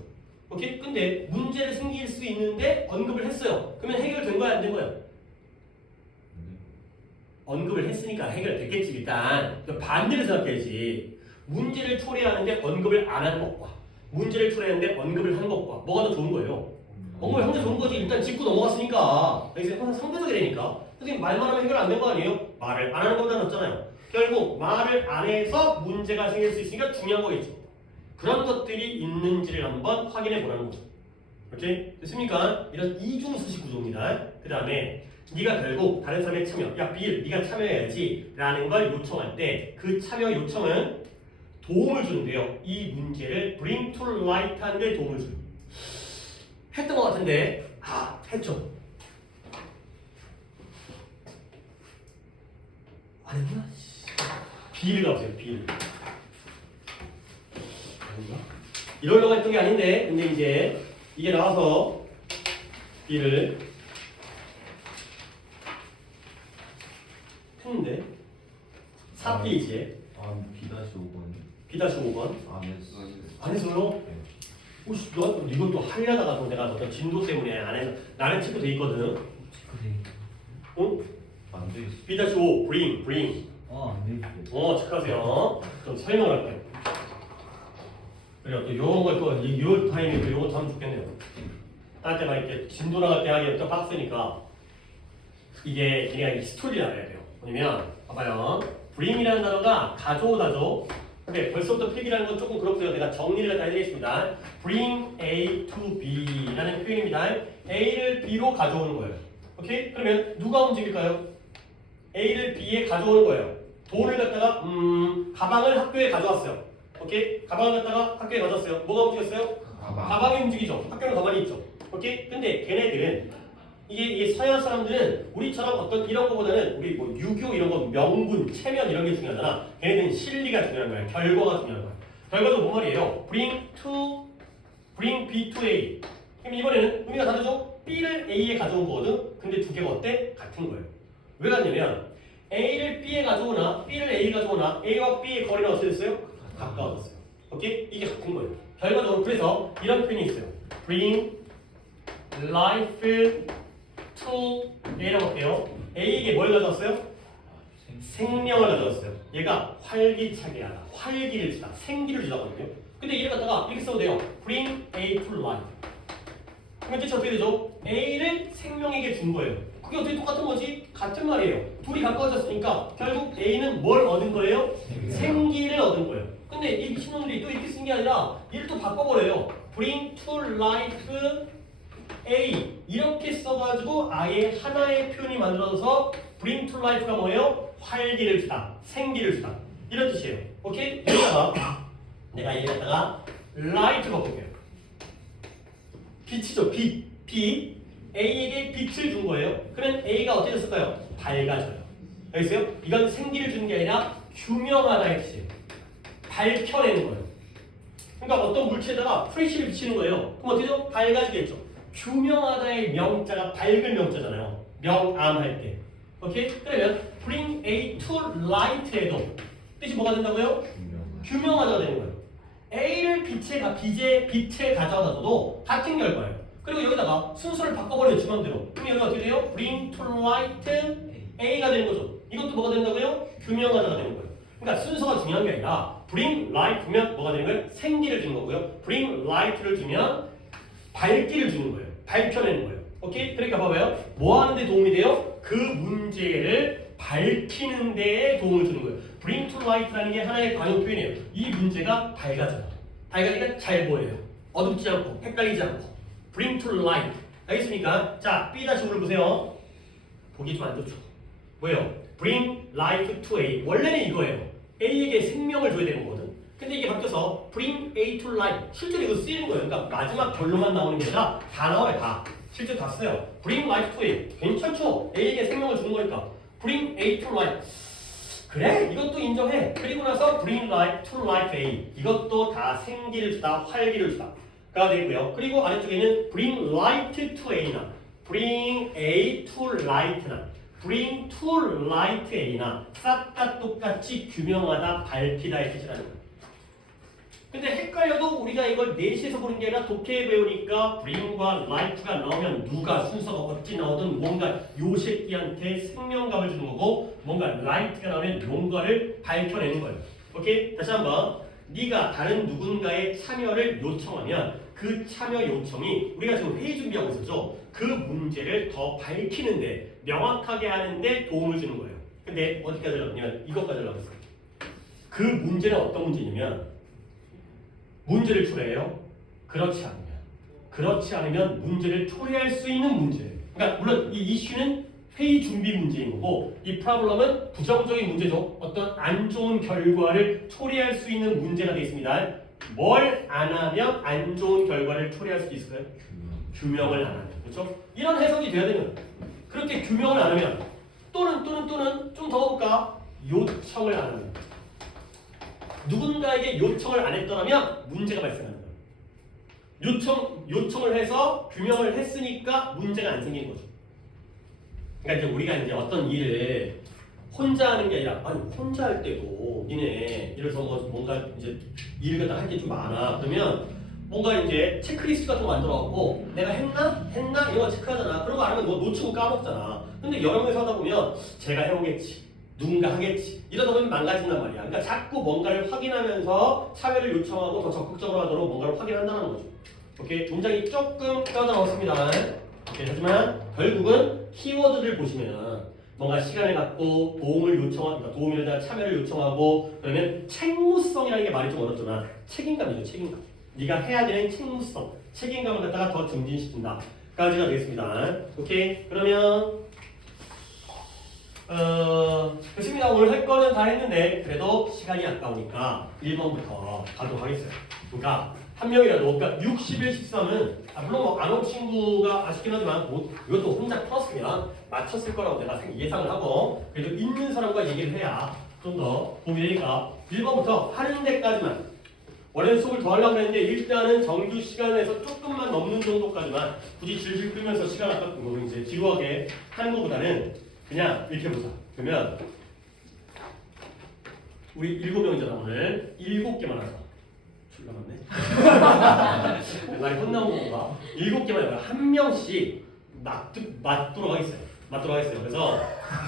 오케이? 근데 문제를 생길 수 있는데 언급을 했어요. 그러면 해결된 거야, 안 된 거야? 언급을 했으니까 해결됐겠지 일단. 반대로 생각해야지. 문제를 초래하는데 언급을 안 한 것과 문제를 초래하는데 언급을 한 것과 뭐가 더 좋은 거예요? 언급을 하는 게 좋은 거지. 일단 짚고 넘어갔으니까. 여기서 항상 상대적이라니까. 선생님 말만 하면 해결 안 된 거 아니에요? 말을 안 하는 것보다 낫잖아요. 결국 말을 안 해서 문제가 생길 수 있으니까 중요한 거겠죠. 그런 것들이 있는지를 한번 확인해 보라는 거죠. 오케이? 됐습니까? 이런 이중수식 구조입니다. 그 다음에 네가 결국 다른 사람의 참여, 야 빌, 네가 참여해야지 라는 걸 요청할 때 그 참여 요청은 도움을 주는데요. 이 문제를 bring to light 하는 데 도움을 주는 했던 것 같은데 했죠. 안 했나? B를 가보세요. B를. 아닌가? 이러려고 했던 게 아닌데 근데 이제 이게 나와서 B를 했는데 4페이지에 B-5번 안 했어. 안 했어요? 오씨, 너 이것도 하려다가 내가 어떤 진도 때문에 안 해서 나는 체크돼 있거든. 응? 안 돼 있어. B-5 bring 체크하세요. 좀 설명을 할게요. 그래요. 또 요런 요 타이밍에 또 요거 하면 좋겠네요. 딴 때만 이렇게 진도 나갈 때 하기 좀 빡세니까 이게 그냥 이 스토리를 알아야 돼요. 뭐냐면 봐봐요. bring이라는 단어가 가져오다죠. 근데 벌써부터 필기라는 건 조금 그렇고요. 내가 정리를 다 해드리겠습니다. bring A to B라는 표현입니다. A를 B로 가져오는 거예요. 오케이? 그러면 누가 움직일까요? A를 B에 가져오는 거예요. 돈을 갖다가 가방을 학교에 가져왔어요. 오케이? 가방을 갖다가 학교에 가져왔어요. 뭐가 움직였어요? 가방이 움직이죠. 학교는 가만히 있죠. 오케이? 근데 걔네들은 이게 서양 사람들은 우리처럼 어떤 이런 거보다는 우리 뭐 유교 이런 거 명분, 체면 이런 게 중요하잖아. 걔네들은 실리가 중요한 거야. 결과가 중요한 거야. 결과도 뭔 말이에요? bring B to A. 그럼 이번에는 의미가 다르죠? B를 A에 가져온 거거든. 근데 두 개가 어때? 같은 거예요. 왜 같냐면 A를 B에 가져오나 B를 A에 가져오나 A와 B의 거리는 어떻게 됐어요? 가까워졌어요. 오케이? 이게 같은 거예요. 결과적으로 그래서 이런 표현이 있어요. bring life to A라고 할게요. A에게 뭘 가져왔어요? 생명을 가져왔어요. 얘가 활기차게 하다. 활기를 주다. 생기를 주다거든요. 근데 이를 갖다가 이렇게 써도 돼요. bring A to life. 그러면 뜻이 어떻게 되죠? A를 생명에게 준 거예요. 그게 어떻게 똑같은 거지? 같은 말이에요. 둘이 가까워졌으니까 결국 A는 뭘 얻은 거예요? 생기를 얻은 거예요. 근데 이 미친놈들이 또 이렇게 쓴 게 아니라 얘를 또 바꿔버려요. bring to life A 이렇게 써가지고 아예 하나의 표현이 만들어져서 bring to life가 뭐예요? 활기를 주다, 생기를 주다 이런 뜻이에요. 오케이? 여기다가 내가 여기다가 light 바꿀게요. 빛이죠. 빛 A에게 빛을 준 거예요. 그러면 A가 어떻게 됐을까요? 밝아져요. 알겠어요? 이건 생기를 주는 게 아니라 규명하다의 뜻이에요. 밝혀내는 거예요. 그러니까 어떤 물체에다가 프레시를 비치는 거예요. 그럼 어떻게 되죠? 밝아지겠죠. 규명하다의 명자가 밝은 명자잖아요. 명암할 때. 오케이? 그러면 bring A to light에도 뜻이 뭐가 된다고요? 규명하다가 되는 거예요. A를 빛에 가져다도 같은 결과예요. 그리고 여기다가 순서를 바꿔버려요. 주관대로. 그럼 여기가 어떻게 돼요? bring to light A가 되는 거죠. 이것도 뭐가 된다고요? 규명하다가 되는 거예요. 그러니까 순서가 중요한 게 아니라 bring light면 뭐가 되는 거예요? 생기를 주는 거고요. bring light를 주면 밝기를 주는 거예요. 밝혀내는 거예요. 오케이? 그러니까 봐봐요. 뭐 하는 데 도움이 돼요? 그 문제를 밝히는 데에 도움을 주는 거예요. bring to light라는 게 하나의 관용 표현이에요. 이 문제가 밝아져요. 밝아지니까 잘 보여요. 어둡지 않고 헷갈리지 않고. bring to light. 알겠습니까? 자, B-5를 보세요. 보기 좀 안 좋죠. 뭐예요? bring life to A. 원래는 이거예요. A에게 생명을 줘야 되는 거거든. 근데 이게 바뀌어서 bring A to life. 실제로 이거 쓰이는 거예요. 그러니까 마지막 결론만 나오는 게 아니라 다 나와요. 다. 실제 다 써요. bring life to A. 괜찮죠? A에게 생명을 주는 거니까. bring A to life. 그래? 이것도 인정해. 그리고 나서 bring life to life A. 이것도 다 생기를 주다, 활기를 주다. 가 되고요. 그리고 아래쪽에는 bring light to A나 bring A to light나 bring to light A나 싹 다 똑같이 규명하다, 밝히다의 뜻이라는 거예요. 근데 헷갈려도 우리가 이걸 내시에서 보는 게 아니라 독해에 배우니까 bring과 light가 나오면 누가 순서가 어찌 나오든 뭔가 요 새끼한테 생명감을 주는 거고 뭔가 light가 나오면 뭔가를 밝혀내는 거예요. 오케이? 다시 한번 네가 다른 누군가의 참여를 요청하면 그 참여 요청이 우리가 지금 회의 준비하고 있었죠. 그 문제를 더 밝히는데 명확하게 하는데 도움을 주는 거예요. 근데 어디까지 하려면 이것까지 하려고 했어요. 그 문제는 어떤 문제냐면 문제를 추려해요. 그렇지 않으면 그렇지 않으면 문제를 초래할 수 있는 문제. 그러니까 물론 이 이슈는 회의 준비 문제인 거고 이 프로블럼은 부정적인 문제죠. 어떤 안 좋은 결과를 초래할 수 있는 문제가 되어 있습니다. 뭘 안 하면 안 좋은 결과를 초래할 수 있을까요? 규명을 안 하면. 그렇죠? 이런 해석이 돼야 되면 그렇게 규명을 안 하면 또는 좀 더 볼까? 요청을 안 하면 누군가에게 요청을 안 했더라면 문제가 발생하는 거예요. 요청을 해서 규명을 했으니까 문제가 안 생기는 거죠. 그러니까 이제 우리가 이제 어떤 일을 혼자 하는 게 아니라 아니 혼자 할 때도 니네 예를 들어서 뭔가 이제 일을 갖다 할 게 좀 많아. 그러면 뭔가 이제 체크리스트 같은 거 만들어갖고 내가 했나 이런 거 체크하잖아. 그런 거 안 하면 너 놓치고 까먹잖아. 근데 여러 명이서 하다 보면 제가 해오겠지, 누군가 하겠지 이러다 보면 망가진단 말이야. 그러니까 자꾸 뭔가를 확인하면서 참여를 요청하고 더 적극적으로 하도록 뭔가를 확인한다는 거죠. 오케이, 문장이 조금 까다로웠습니다. 오케이, 하지만 결국은 키워드를 보시면 뭔가 시간을 갖고 도움을 요청하고 그러니까 도움이나 참여를 요청하고 그러면 책무성이라는 게 말이 좀 어렵지만 책임감이죠. 책임감. 네가 해야 되는 책무성, 책임감을 갖다가 더 증진시킨다. 까지가 되겠습니다. 오케이, 그러면 좋습니다. 오늘 할 거는 다 했는데 그래도 시간이 아까우니까 1번부터 가도록 하겠어요. 그러니까 한 명이라도 그러니까 61, 13은 물론 뭐 안 온 친구가 아쉽긴 하지만 뭐 이것도 혼자 풀었으면 맞췄을 거라고 내가 예상을 하고 그래도 있는 사람과 얘기를 해야 좀 더 도움이 되니까 1번부터 하는 데까지만 원래는 수업을 더 하려고 했는데 일단은 정규 시간에서 조금만 넘는 정도까지만 굳이 질질 끌면서 시간 아깝고 뭐 이제 지루하게 하는 것보다는 그냥 이렇게 보자. 그러면 우리 7명이잖아 오늘 7개만 하자. 출나갔네. 많이 혼나온 건가? 7개만 해봐. 한 명씩 맞도록 하겠어요. 그래서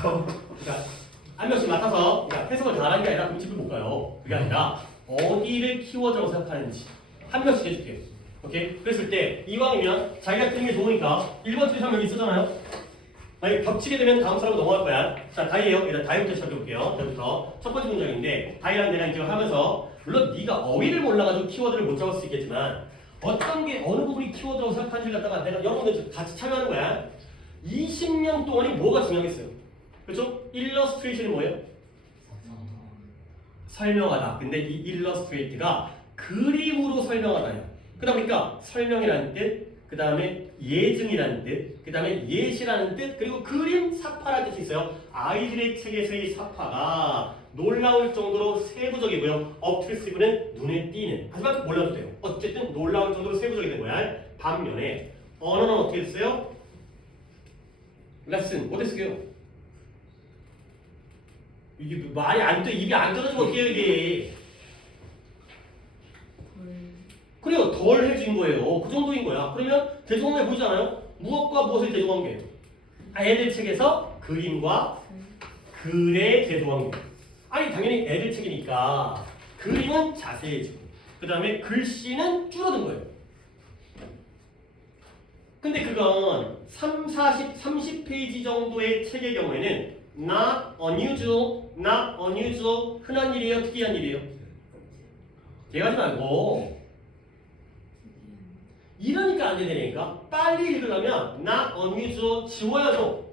그러니까 한 명씩 맡아서 그러니까 해석을 다 하는 게 아니라 집을 못 가요. 그게 아니라 어디를 키워드라고 생각하는지 한 명씩 해줄게요. 오케이? 그랬을 때 이왕이면 자기가 틀린 게 좋으니까 1번 틀린 사람 여기 있었잖아요. 만약에 겹치게 되면 다음 사람으로 넘어갈 거야. 자, 다이예요. 일단 다이부터 시작해볼게요. 저부터 첫 번째 문장인데 다이랑 내가 이제 하면서 물론 네가 어휘를 몰라가지고 키워드를 못 잡을 수 있겠지만 어떤 게 어느 부분이 키워드라고 생각하는지를 갖다가 내가 여러분들 같이 참여하는 거야. 20년 동안이 뭐가 중요하겠어요? 그렇죠? 일러스트레이션이 뭐예요? 설명하다. 근데 이 일러스트레이트가 그림으로 설명하다예요. 그러다 보니까 설명이라는 뜻, 그 다음에 예증이라는 뜻, 그 다음에 예시라는 뜻, 그리고 그림, 사파라는 뜻이 있어요. 아이들의 책에서의 사파가 놀라울 정도로 세부적이고요. obtrusive는 눈에 띄는. 하지만 몰라도 돼요. 어쨌든 놀라울 정도로 세부적이 된 거야. 반면에 언어는 어떻게 했어요? 레슨, 어떻게 쓰게요? 이게 말이 안 돼. 입이 안 떨어지면 어떻게 해요 이게? 그래요. 덜 해진 거예요. 그 정도인 거야. 그러면 대조공에 보이지 않아요? 무엇과 무엇을 대조한 게? 애들 책에서 그림과 글의 대조한 게. 아니 당연히 애들 책이니까 그림은 자세해지고 그 다음에 글씨는 줄어든 거예요. 근데 그건 30페이지 정도의 책의 경우에는 not unusual, 흔한 일이에요? 특이한 일이에요? 얘기하지 말고 이러니까 안 되니까 빨리 읽으려면 not unusual 지워야죠.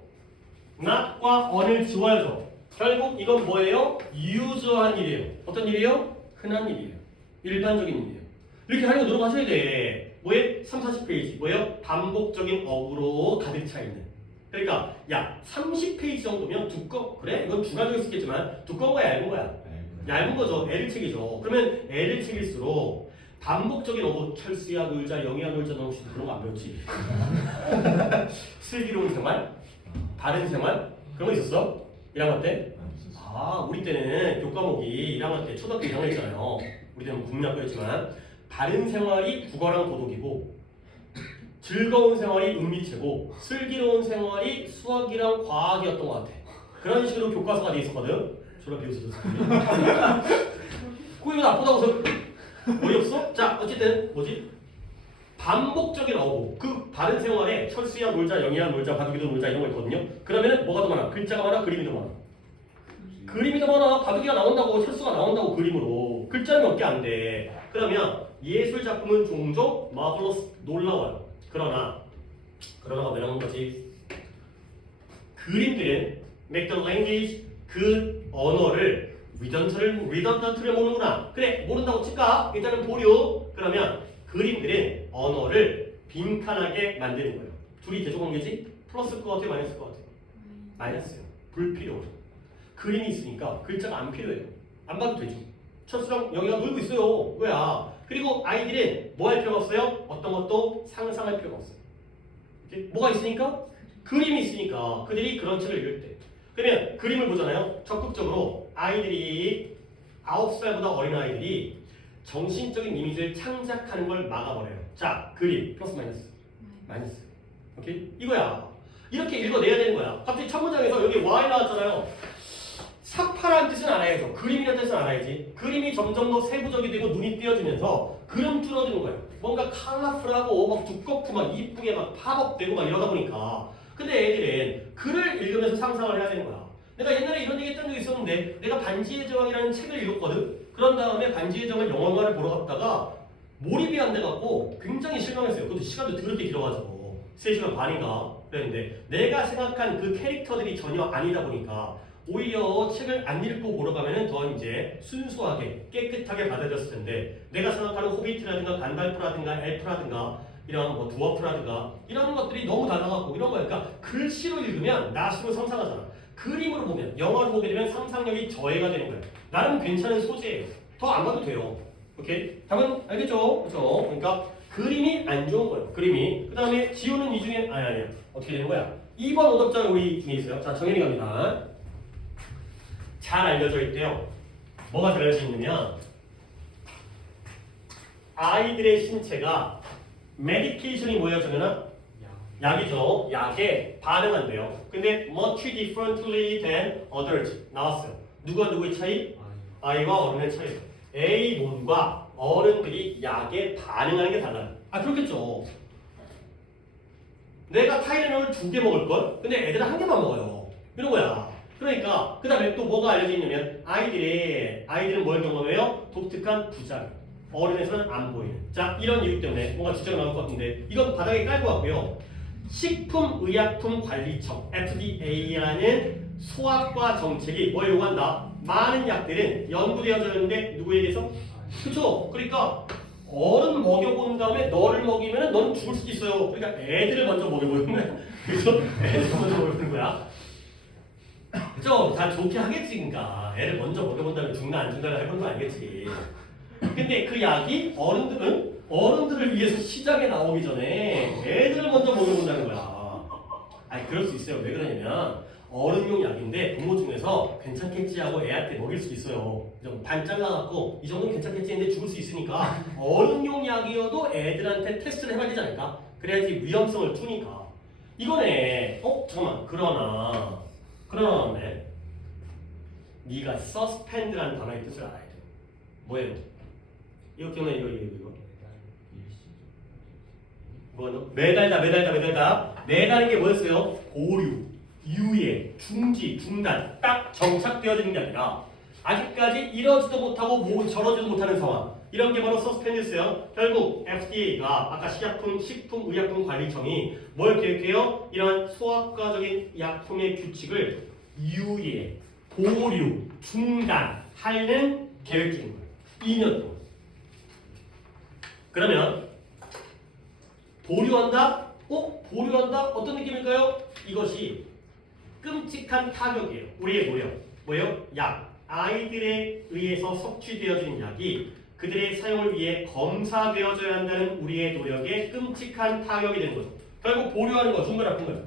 not과 on을 지워야죠. 결국 이건 뭐예요? usual한 일이에요. 어떤 일이에요? 흔한 일이에요. 일반적인 일이에요. 이렇게 하려고 노력하셔야 돼. 뭐에? 30-40페이지. 뭐예요? 반복적인 어구로 가득 차 있는. 그러니까 야 30페이지 정도면 그래? 이건 주관적일 수 있겠지만 두꺼운 거야 얇은 거야? 얇은 거죠. L 책이죠. 그러면 L 책일수록 반복적인 어구 철수야 놀자 영희야 놀자 너 혹시 그런 거 안 배웠지? 슬기로운 생활? 바른 생활? 그런 거 있었어? 1학년 때? 아 우리 때는 교과목이 1학년 때 초등학교 1학년이잖아요. 우리 때는 국민학교였지만 바른 생활이 국어랑 도덕이고 즐거운 생활이 은미체고 슬기로운 생활이 수학이랑 과학이었던 것 같아. 그런 식으로 교과서가 돼 있었거든. 졸라 비웃어졌어. 그거 나쁘다고 해서 어이없어? 자 어쨌든 뭐지? 반복적인 어구 그 바른 생활에 철수야 놀자 영희야 놀자 바둑이도 놀자 이런 거 있거든요. 그러면은 뭐가 더 많아? 글자가 많아? 그림이 더 많아? 그림이 더 많아. 바둑이가 나온다고 철수가 나온다고 그림으로 글자는 몇 개 안 돼. 그러면 예술 작품은 종종 marvelous 놀라워요. 그러나가 왜 나오는 거지? 그림들은 make the language 그 언어를 redundant를 모르는구나. 그래 모른다고 칠까? 일단은 보류. 그러면 그림들은 언어를 빈칸하게 만드는 거예요. 둘이 대조관계지? 플러스 거 같아요? 마이너스 거 같아요? 마이너스요. 불필요해요. 그림이 있으니까 글자가 안 필요해요. 안 봐도 되죠. 철수랑 영희가 놀고 있어요. 왜야? 그리고 아이들은 뭐 할 필요가 없어요? 어떤 것도 상상할 필요가 없어요. 이렇게? 뭐가 있으니까? 그림이 있으니까 그들이 그런 책을 읽을 때. 그러면 그림을 보잖아요. 적극적으로 아이들이 9살보다 어린 아이들이 정신적인 이미지를 창작하는 걸 막아버려요. 자, 그림 플러스 마이너스. 오케이? 이거야. 이렇게 읽어내야 되는 거야. 갑자기 첫 문장에서 여기 Y 나왔잖아요. 삭파라는 뜻은 알아야죠. 그림이라는 뜻은 알아야지. 그림이 점점 더 세부적이 되고 눈이 띄어지면서 그림 줄어드는 거예요. 뭔가 컬러풀하고 막 두껍고 막 이쁘게 막 팝업되고 막 이러다 보니까. 근데 애들은 글을 읽으면서 상상을 해야 되는 거야. 내가 옛날에 이런 얘기 했던 적이 있었는데 내가 반지의 제왕이라는 책을 읽었거든. 그런 다음에 반지의 제왕을 영화관을 보러 갔다가 몰입이 안 돼갖고 굉장히 실망했어요. 그것도 시간도 더럽게 길어가지고 3시간 반인가 그랬는데 내가 생각한 그 캐릭터들이 전혀 아니다 보니까 오히려 책을 안 읽고 보러 가면은 더 이제 순수하게 깨끗하게 받아들였을 텐데 내가 생각하는 호비트라든가 간달프라든가 엘프라든가 이런 뭐 두어프라든가 이런 것들이 너무 달라갖고 이런 거니까 그러니까 글씨로 읽으면 나식으로 상상하잖아. 그림으로 보면 영화로 보게 되면 상상력이 저해가 되는 거예요. 나름 괜찮은 소재예요. 더 안 봐도 돼요. 오케이? 답은 알겠죠? 그렇죠? 그러니까 그림이 안 좋은 거예요. 그림이. 그 다음에 지우는 이 중에 아니야. 어떻게 되는 거야? 2번 오답자가 우리 중에 있어요. 자, 정현이 갑니다. 잘 알려져 있대요. 뭐가 잘 알려져 있냐면 아이들의 신체가 메디케이션이 뭐예요, 정현아? 약이죠. 약에 반응한대요. 근데 much differently than others 나왔어요. 누가 누구의 차이? 아이와 어른의 차이. A 몸과 어른들이 약에 반응하는 게 달라요. 아 그렇겠죠. 내가 타이레놀 2개 먹을 걸. 근데 애들은 1개만 먹어요. 이런 거야. 그러니까 그 다음에 또 뭐가 알려져 있냐면 아이들은 뭘 경험해요? 독특한 부작. 어른에서는 안 보이는. 자 이런 이유 때문에 뭔가 지적이 나올 것 같은데 이건 바닥에 깔고 왔고요. 식품의약품관리청 FDA라는 소아과 정책이 뭘 요구한다? 많은 약들은 연구되어져 있는데 누구에게서? 그쵸? 그러니까 어른 먹여본 다음에 너를 먹이면 넌 죽을 수도 있어요. 그러니까 애들을 먼저 먹여보는 거야. 그죠? 애들 먼저 먹여보는 거야. 그죠? 다 좋게 하겠지. 그러니까 애를 먼저 먹여본 다음에 죽나 안 죽나를 해보는 거 알겠지. 근데 그 약이 어른들을 위해서 시장에 나오기 전에 애들을 먼저 먹여본다는 거야. 아니 그럴 수 있어요. 왜 그러냐면 어른용 약인데 부모 중에서 괜찮겠지 하고 애한테 먹일 수 있어요. 반 잘라갖고 이 정도는 괜찮겠지 했는데 죽을 수 있으니까 어른용 약이어도 애들한테 테스트를 해봐야 되지 않을까? 그래야지 위험성을 두니까. 이거네. 잠깐만. 그러나 네. 네가 suspend라는 단어의 뜻을 알아야 돼. 뭐예요? 이거 기억나? 이거 뭐노? 매달다. 매다는 게 뭐였어요? 보류, 유예, 중지, 중단, 딱 정착되어지는 게 아니라 아직까지 이러지도 못하고 저러지도 못하는 상황. 이런 게 바로 서스펜디스예요. 결국 FDA가 아까 식약품의약품관리청이 뭘 계획해요? 이런 소아과적인 약품의 규칙을 유예, 보류, 중단하는 계획 중인 거예요. 2년 동안. 그러면 보류한다? 보류한다? 어떤 느낌일까요? 이것이 끔찍한 타격이에요. 우리의 노력. 뭐예요? 약. 아이들에 의해서 섭취되어진 약이 그들의 사용을 위해 검사되어져야 한다는 우리의 노력에 끔찍한 타격이 되는 거죠. 결국 보류하는 거 좋은 거 나쁜 거예요?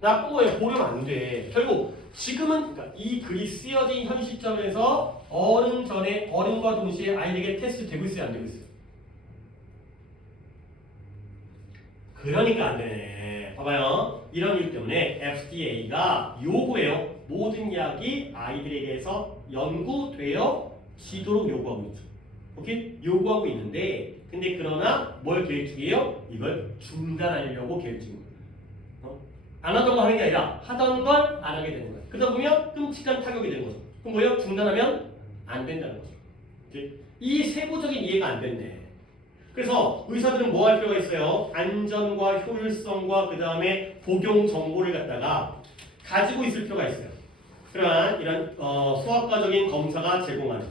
나쁜 거예요. 보류는 안 돼. 결국 지금은 그러니까 이 글이 쓰여진 현 시점에서 어른과 동시에 아이에게 테스트 되고 있어요? 안 되고 있어요? 그러니까 안 되네. 봐봐요. 이런 이유 때문에 FDA가 요구해요. 모든 약이 아이들에게서 연구되어지도록 요구하고 있죠. 오케이? 요구하고 있는데 근데 그러나 뭘 계획 중이에요? 이걸 중단하려고 계획 중입니다. 안 하던 거 하는 게 아니라 하던 걸 안 하게 되는 거예요. 그러다 보면 끔찍한 타격이 되는 거죠. 그럼 뭐예요? 중단하면 안 된다는 거죠. 오케이? 이 세부적인 이해가 안 됐네. 그래서 의사들은 뭐 할 필요가 있어요? 안전과 효율성과 그 다음에 복용 정보를 갖다가 가지고 있을 필요가 있어요. 그러한 이런 수학과적인 검사가 제공하는.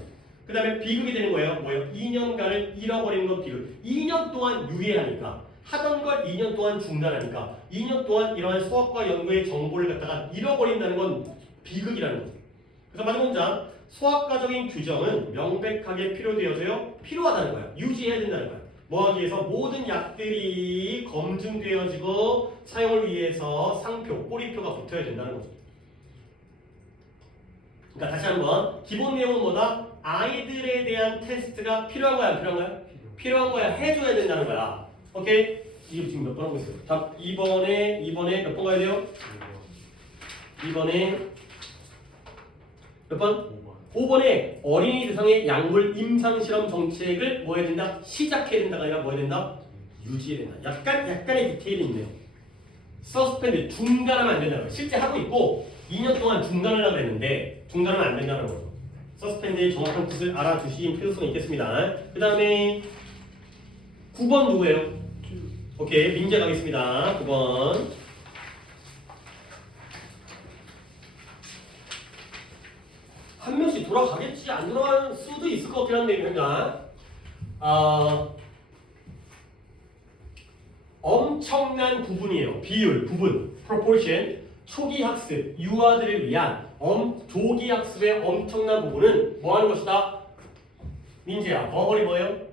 그 다음에 비극이 되는 거예요. 뭐예요? 2년간을 잃어버리는 건 비극. 2년 동안 유예하니까 하던 걸 2년 동안 중단하니까 2년 동안 이러한 수학과 연구의 정보를 갖다가 잃어버린다는 건 비극이라는 거죠. 그래서 마지막 문장 수학과적인 규정은 명백하게 필요되어져요. 필요하다는 거야. 유지해야 된다는 거야. 뭐 하기 위해서 모든 약들이 검증되어지고 사용을 위해서 상표, 꼬리표가 붙어야 된다는 거죠. 그러니까 다시 한번 기본 내용은 뭐다? 아이들에 대한 테스트가 필요한 거야, 안 필요한 거야? 필요한 거야. 해줘야 된다는 거야. 오케이? 이게 지금 몇 번 하고 있어요? 답 2번에 몇 번 가야 돼요? 2번에 몇 번? 5번에 어린이 대상의 약물 임상실험 정책을 뭐 해야 된다? 시작해야 된다가 아니라 뭐 해야 된다? 유지해야 된다. 약간의 디테일이 있네요. 서스펜드, 중단하면 안 된다는 거예요. 실제 하고 있고 2년 동안 중단을 하려고 했는데 중단하면 안 된다는 거죠. 서스펜드의 정확한 뜻을 알아두시긴 필요성이 있겠습니다. 그 다음에 9번 누구예요? 오케이, 민재 가겠습니다. 9번. 한 명씩 돌아가겠지, 안 돌아갈 수도 있을 것 같긴 한데, 그러니까 엄청난 부분이에요. 비율, 부분, proportion. 초기 학습, 유아들을 위한 조기 학습의 엄청난 부분은 뭐 하는 것이다? 민재야, 버벌이 뭐예요?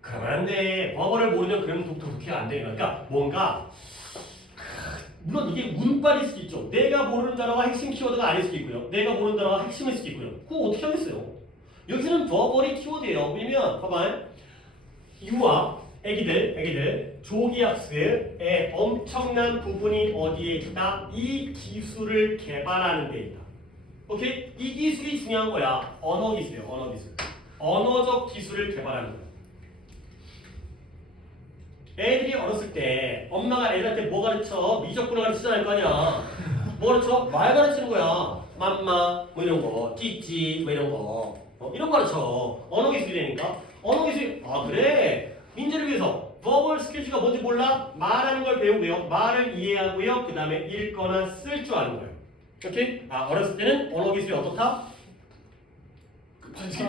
그러면 안 돼. 버벌을 모르면 그러면 독해가 안 돼. 그러니까 뭔가 물론 이게 문빨일 수도 있죠. 내가 모르는 단어가 핵심 키워드가 아닐 수도 있고요. 내가 모르는 단어가 핵심일 수도 있고요. 그거 어떻게 하겠어요? 여기서는 버벌이 키워드예요. 왜냐면 봐봐요. 유아, 애기들 조기 학습의 엄청난 부분이 어디에 있다? 이 기술을 개발하는 데 있다. 오케이? 이 기술이 중요한 거야. 언어 기술이에요. 언어 기술. 언어적 기술을 개발하는 거야. 애들이 어렸을 때 엄마가 애들한테 뭐 가르쳐? 미적분을 가르치지 않을 거 아니야. 뭐 가르쳐? 말 가르치는 거야. 맘마 뭐 이런 거, 찌찌 뭐 이런 거. 이런 거 가르쳐. 언어 기술이니까. 언어 기술. 아 그래. 민재를 위해서 버벌 스킬즈가 뭔지 몰라? 말하는 걸 배우고요. 말을 이해하고요. 그 다음에 읽거나 쓸 줄 아는 거예요. 오케이? 어렸을 때는 언어 기술이 어떻다?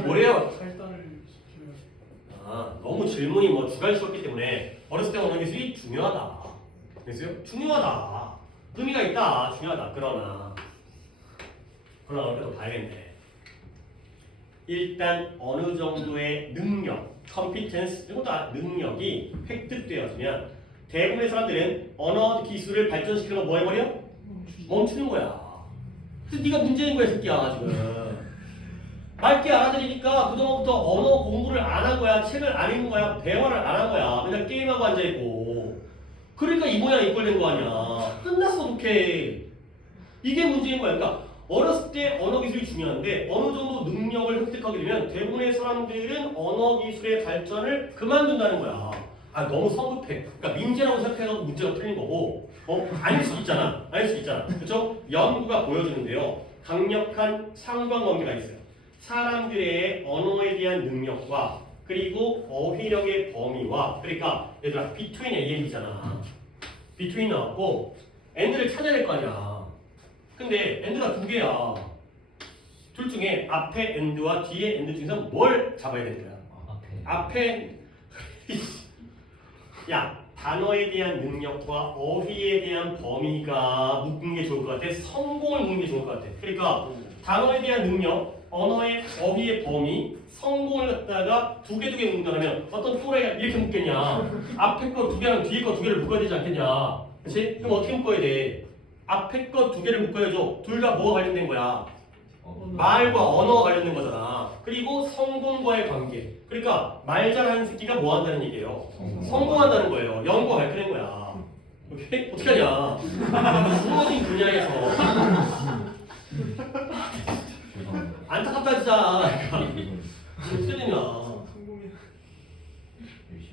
뭐래요? 탈단을 시켜야. 너무 질문이 뭐 주관식이었기 때문에 어렸을 때 언어 기술이 중요하다. 그랬어요? 중요하다. 의미가 있다. 중요하다. 그러나 그래도 봐야겠네. 일단 어느 정도의 능력, 컴피텐스, 이것도 능력이 획득되어지면 대부분의 사람들은 언어 기술을 발전시키는 거 뭐 해버려? 멈추는 거야. 그래서 네가 문제인 거야, 새끼야, 지금. 맑게 알아들으니까 그동안부터 언어 공부를 안 한 거야, 책을 안 읽은 거야, 대화를 안 한 거야. 맨날 게임하고 앉아있고. 그러니까 이 모양 이꼴 된 거 아니야. 끝났어, 독해. 이게 문제인 거야. 그러니까 어렸을 때 언어 기술이 중요한데 어느 정도 능력을 획득하게 되면 대부분의 사람들은 언어 기술의 발전을 그만둔다는 거야. 너무 성급해. 그러니까 민재라고 생각해서 문제가 틀린 거고, 아닐 수 있잖아. 그렇죠? 연구가 보여주는데요. 강력한 상관관계가 있어요. 사람들의 언어에 대한 능력과 그리고 어휘력의 범위와, 그러니까 얘들아 between AND잖아. between 나왔고 and를 찾아야 될 거 아니야. 근데 and가 두 개야. 둘 중에 앞에 and와 뒤에 and 중에서 뭘 잡아야 되는 거야? 앞에 야, 단어에 대한 능력과 어휘에 대한 범위가 묶는 게 좋을 것 같아? 성공을 묶는 게 좋을 것 같아? 그러니까 단어에 대한 능력, 언어의 어휘의 범위, 성공을 갖다가 두 개 묶는다면 어떤 또래가 이렇게 묶겠냐? 앞에 거 두 개랑 뒤에 거 두 개를 묶어야 되지 않겠냐? 그렇지? 그럼 어떻게 묶어야 돼? 앞에 거 두 개를 묶어야죠. 둘 다 뭐가 관련된 거야? 말과 언어가 관련된 거잖아. 그리고 성공과의 관계. 그러니까 말 잘하는 새끼가 뭐 한다는 얘기예요? 성공한다는 거예요. 연구가 밝혀낸 거야. 오케이? 어떻게 하냐? 주어진 분야에서 안타깝다 진짜. 어떻게 되냐?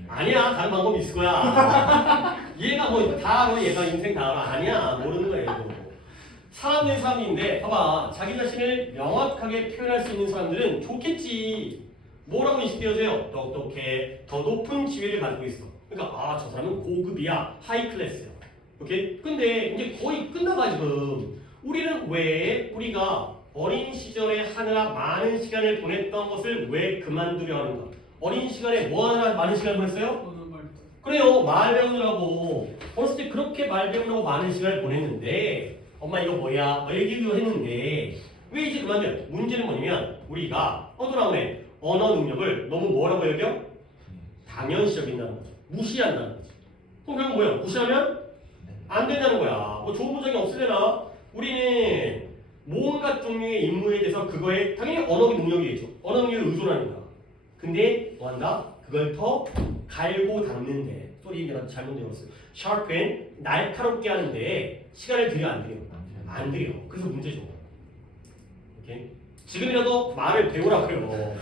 아니야, 다른 방법이 있을 거야. 얘가 얘가 인생 다 알아. 아니야, 모르는 거예요. 사람 된 사람인데 봐봐, 자기 자신을 명확하게 표현할 수 있는 사람들은 좋겠지. 뭐라고 인식되어져요? 똑똑해, 더 높은 지위를 가지고 있어. 그러니까 아, 저 사람은 고급이야, 하이 클래스야. 오케이? 근데 이제 거의 끝나가 지금. 우리는 왜 우리가 어린 시절에 하느라 많은 시간을 보냈던 것을 왜 그만두려 하는가? 어린 시간에 뭐 하느라 많은 시간을 보냈어요? 그래요, 말 배우느라고. 어렸을 때 그렇게 말 배우느라고 많은 시간을 보냈는데 엄마 이거 뭐야? 얘기도 했는데 왜 이제 그만둬? 문제는 뭐냐면 우리가 나오네. 언어 능력을 너무 뭐라고 여겨? 당연시적인다는 거죠. 무시한다는 거죠. 그럼 결국 뭐야? 무시하면 안 된다는 거야. 뭐 좋은 문장이 없으려나? 우리는 뭔가 종류의 임무에 대해서 그거에 당연히 언어 능력이겠죠. 언어 능력을 의존하는 거야. 근데 뭐 한다? 그걸 더 갈고 닦는데 소리 내가 잘못 내었어요. sharpen 날카롭게 하는데 시간을 들여 안 들여? 안 들여. 그래서 문제죠. 오케이? 지금이라도 말을 배우라 그래요.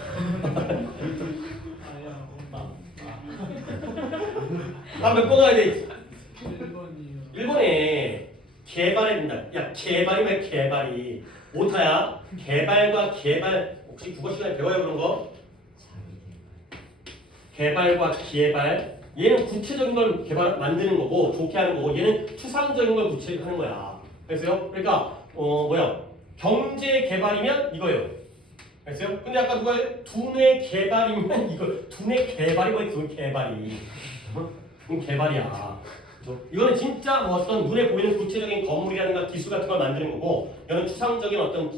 몇 번 가야 돼? 1번이요. 1번에 개발해야 된다. 야, 개발이면 개발이. 오타야? 개발과 개발. 혹시 국어 시간에 배워요 그런 거? 개발과 기회발. 얘는 구체적인 걸 만드는 거고 좋게 하는 거고 얘는 추상적인 걸 구체하는 거야. 그랬어요? 그러니까 경제 개발이면 이거예요. 알겠어요? 근데 아까 누가 두뇌 개발이면 이거 두뇌 개발이 뭐야? 두뇌 개발이. 그럼 개발이야. 그렇죠? 이거는 진짜 어떤 눈에 보이는 구체적인 건물이라든가 기술 같은 걸 만드는 거고 이거는 추상적인 어떤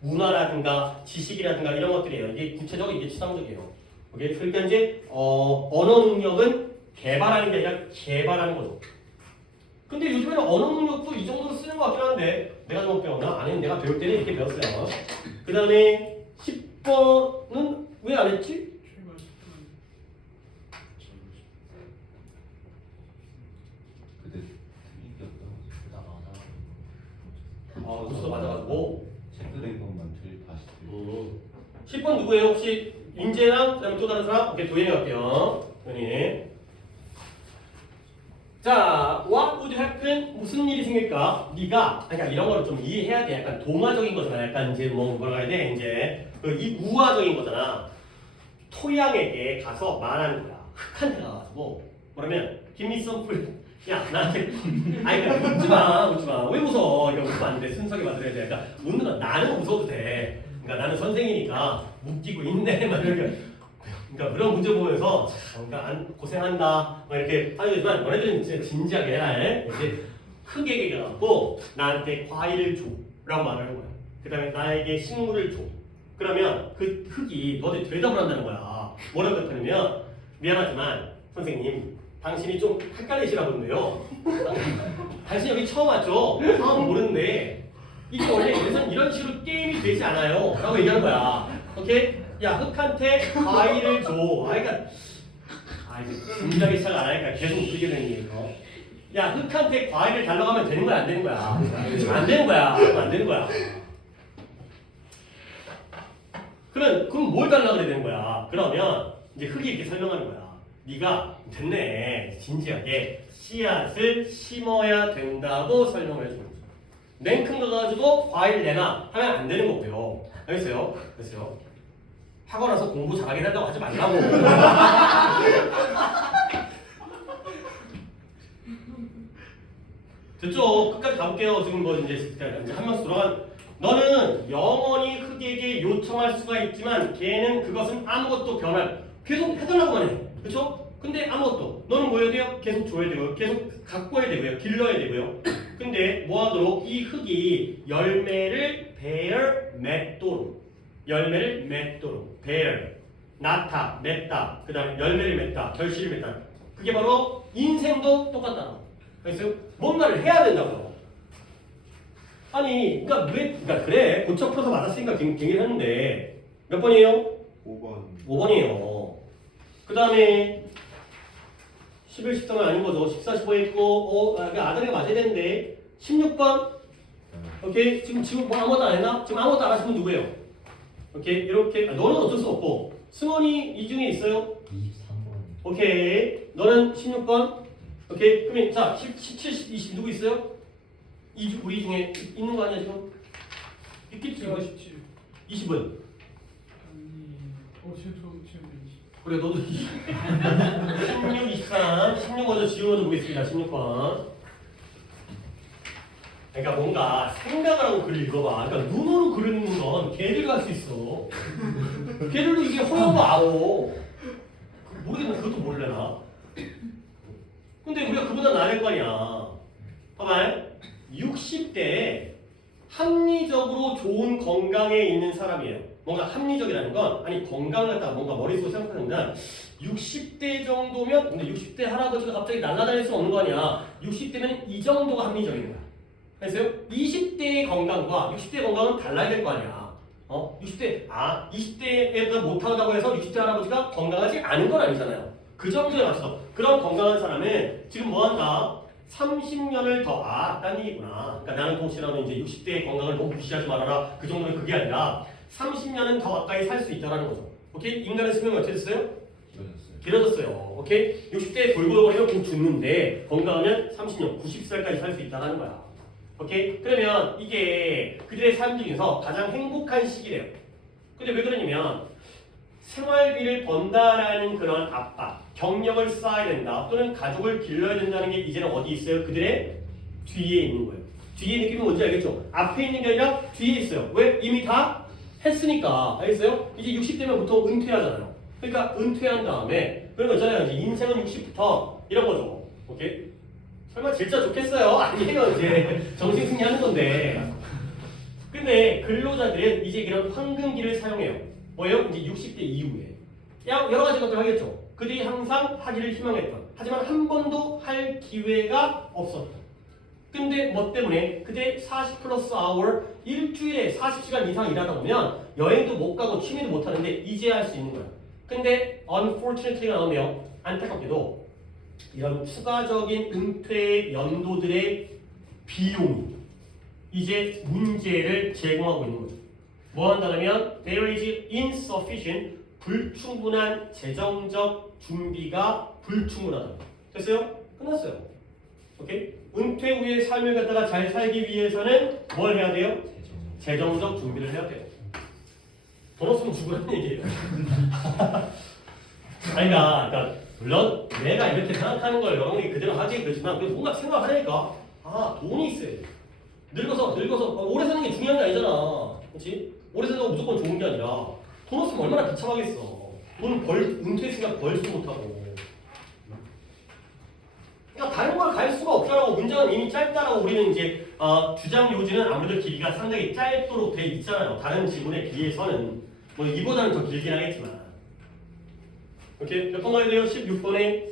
문화라든가 지식이라든가 이런 것들이에요. 이게 구체적이고 이게 추상적이에요. 오케이? 그러니까 이제 언어 능력은 개발하는 게 아니라 개발하는 거죠. 근데 요즘에는 언어 능력도 이 정도로 쓰는 것 같긴 한데 내가 좀 배웠나? 아니 내가 배울 때는 이렇게 배웠어요. 그 다음에 10번은 왜 안 했지? 그때 틀리겠다. 수도 맞아가지고 체크된 것만 다시 틀리. 10번 누구예요? 혹시 인재랑 그다음에 또 다른 사람? 오케이, 도현이 갈게요. 도현이. 자, what would happen? 무슨 일이 생길까? 네가 그러니까 이런 거를 좀 이해해야 돼. 약간 동화적인 거잖아. 약간 이제 뭐라 해야 돼? 이제 이 우화적인 거잖아. 토양에게 가서 말하는 거야. 흑한 데 가가지고 뭐라면 김미선 풀. 야, 나한테 아니 그러니까 웃지 마, 웃지 마. 왜 웃어? 이거 웃으면 안 돼. 순수하게 만들어야 돼. 그러니까 웃는 건 나는 웃어도 돼. 그러니까 나는 선생이니까 웃기고 있네. 막 이렇게. 그러니까 그런 문제 보면서 그러니까 고생한다. 막 이렇게 하지만 너네들은 진짜 진지하게 해라. 이제 크게 얘기해갖고 나한테 과일을 줘라고 말하는 거야. 그다음에 나에게 식물을 줘. 그러면 그 흙이 너한테 대답을 한다는 거야. 뭐라고 답하냐면 미안하지만 선생님. 당신이 좀 헷갈리시나 본데요. 당신 여기 처음 왔죠? 상황은 모르는데 이게 원래 그래서 이런 식으로 게임이 되지 않아요. 라고 얘기하는 거야. 오케이? 야, 흑한테 과일을 줘. 그러니까 이제 진지하게 시작 안 하니까 계속 웃기게 되는 얘기예요. 야, 흑한테 과일을 달라고 하면 되는 거야, 안 되는 거야? 안 되는 거야. 안 되는 거야. 그럼 뭘 달라고 그래야 되는 거야? 그러면 이제 흑이 이렇게 설명하는 거야. 네가 됐네. 진지하게 씨앗을 심어야 된다고 설명을 해주는 거죠. 냉큼 가가지고 과일 내놔 하면 안 되는 거고요. 알겠어요? 알겠어요? 하고 나서 공부 잘하게 된다고 하지 말라고. 됐죠? 끝까지 가볼게요. 지금 뭐 이제 한 명씩 돌아간. 너는 영원히 흑에게 요청할 수가 있지만 걔는 그것은 아무것도 계속 해달라고만 해. 그렇죠? 근데 아무것도. 너는 뭐 해야 돼요? 계속 줘야 되고요. 계속 갖고 와야 되고요. 길러야 되고요. 근데 뭐 하도록 이 흙이 열매를 맺도록 bear 맺다 그 다음에 열매를 맺다 결실을 맺다 그게 바로 인생도 똑같다. 그래서 뭔가를 해야 된다고요. 아니 그러니까 그래 고쳐 풀어서 맞았으니까 경기를 했는데 몇 번이에요? 5번이에요. 그 다음에 11, 13은 아닌 거죠. 14, 15에 있고 아다리가 맞아야 되는데 16번 오케이 지금 뭐 아무것도 안 했나? 지금 아무것도 안 하시면 누구예요? 오케이 이렇게 너는 어쩔 수 없고 승원이 이 중에 있어요? 23번. 오케이 너는 16번 오케이 그러면 자 17, 20 누구 있어요? 우리 중에 있는 거 아니야 지금? 있겠지. 17. 20은 지금 그래 너도 16, 23, 16 먼저 지우 먼저 보겠습니다. 16번. 그러니까 뭔가 생각을 하고 글을 읽어봐. 그러니까 눈으로 글을 읽는 건 걔들 갈 수 있어. 걔들도 이게 허용도 아오. 모르겠는데 그것도 모르려나? 근데 우리가 그보다 나을 거 아니야. 봐봐. 60대에 합리적으로 좋은 건강에 있는 사람이에요. 뭔가 합리적이라는 건 아니 건강을 갖다가 뭔가 머릿속에 생각하는 건 60대 정도면 근데 60대 할아버지가 갑자기 날아다닐 수 없는 거 아니야. 60대면 이 정도가 합리적인 거야. 그래서요 20대의 건강과 60대의 건강은 달라야 될 거 아니야. 60대 20대에 못하다고 해서 60대 할아버지가 건강하지 않은 건 아니잖아요. 그 정도에 맞춰서 그런 건강한 사람은 지금 뭐 한다? 30년을 더 딴 얘기구나. 그러니까 나는 동시라는 이제 60대의 건강을 너무 무시하지 말아라. 그 정도는 그게 아니라 30년은 더 가까이 살 수 있다라는 거죠. 오케이? 인간의 수명이 어떻게 됐어요? 길어졌어요. 오케이? 60대에 골골거리면 곧 죽는데 건강하면 30년, 90살까지 살 수 있다는 거야. 오케이? 그러면 이게 그들의 삶 중에서 가장 행복한 시기래요. 근데 왜 그러냐면 생활비를 번다라는 그런 압박, 경력을 쌓아야 된다 또는 가족을 길러야 된다는 게 이제는 어디 있어요? 그들의 뒤에 있는 거예요. 뒤에 느낌이 뭔지 알겠죠? 앞에 있는 게 아니라 뒤에 있어요. 왜? 이미 다 했으니까. 알겠어요? 이제 60대면 보통 은퇴하잖아요. 그러니까 은퇴한 다음에 그런 거 있잖아요. 이제 인생은 60부터 이런 거죠. 오케이? 설마 진짜 좋겠어요? 아니에요. 이제 정신승리 하는 건데. 근데 근로자들은 이제 이런 황금기를 사용해요. 뭐예요? 이제 60대 이후에. 여러 가지 것들 하겠죠. 그들이 항상 하기를 희망했던. 하지만 한 번도 할 기회가 없었던. 근데 뭐 때문에 그때 40 플러스 아워 일주일에 40시간 이상 일하다 보면 여행도 못 가고 취미도 못 하는데 이제 할 수 있는 거야. 근데 unfortunately가 나오면 안타깝게도 이런 추가적인 은퇴 연도들의 비용이 이제 문제를 제공하고 있는 거죠. 뭐 한다면 there is insufficient 불충분한 재정적 준비가 불충분하다. 됐어요? 끝났어요. 오케이? 은퇴 후의 삶을 갖다가 잘 살기 위해서는 뭘 해야 돼요? 재정적 준비를 해야 돼요. 돈 없으면 죽으라는 얘기예요. 아니, 그러니까 물론 내가 이렇게 생각하는 걸 여러분이 그대로 하지 그렇지만 그래도 뭔가 생각하니까 돈이 있어야 돼. 늙어서 오래 사는 게 중요한 게 아니잖아. 그렇지? 오래 사는 거 무조건 좋은 게 아니라 돈 없으면 얼마나 비참하겠어. 은퇴했으니까 벌지도 못하고. 그러니까 다른 걸 갈 수가 없다라고 문제는 이미 짧다라고 우리는 이제 주장 요지는 아무래도 길이가 상당히 짧도록 돼 있잖아요. 다른 지문에 비해서는 뭐 이보다는 더 길긴 하겠지만. 오케이 몇 번 가야 돼요? 16번에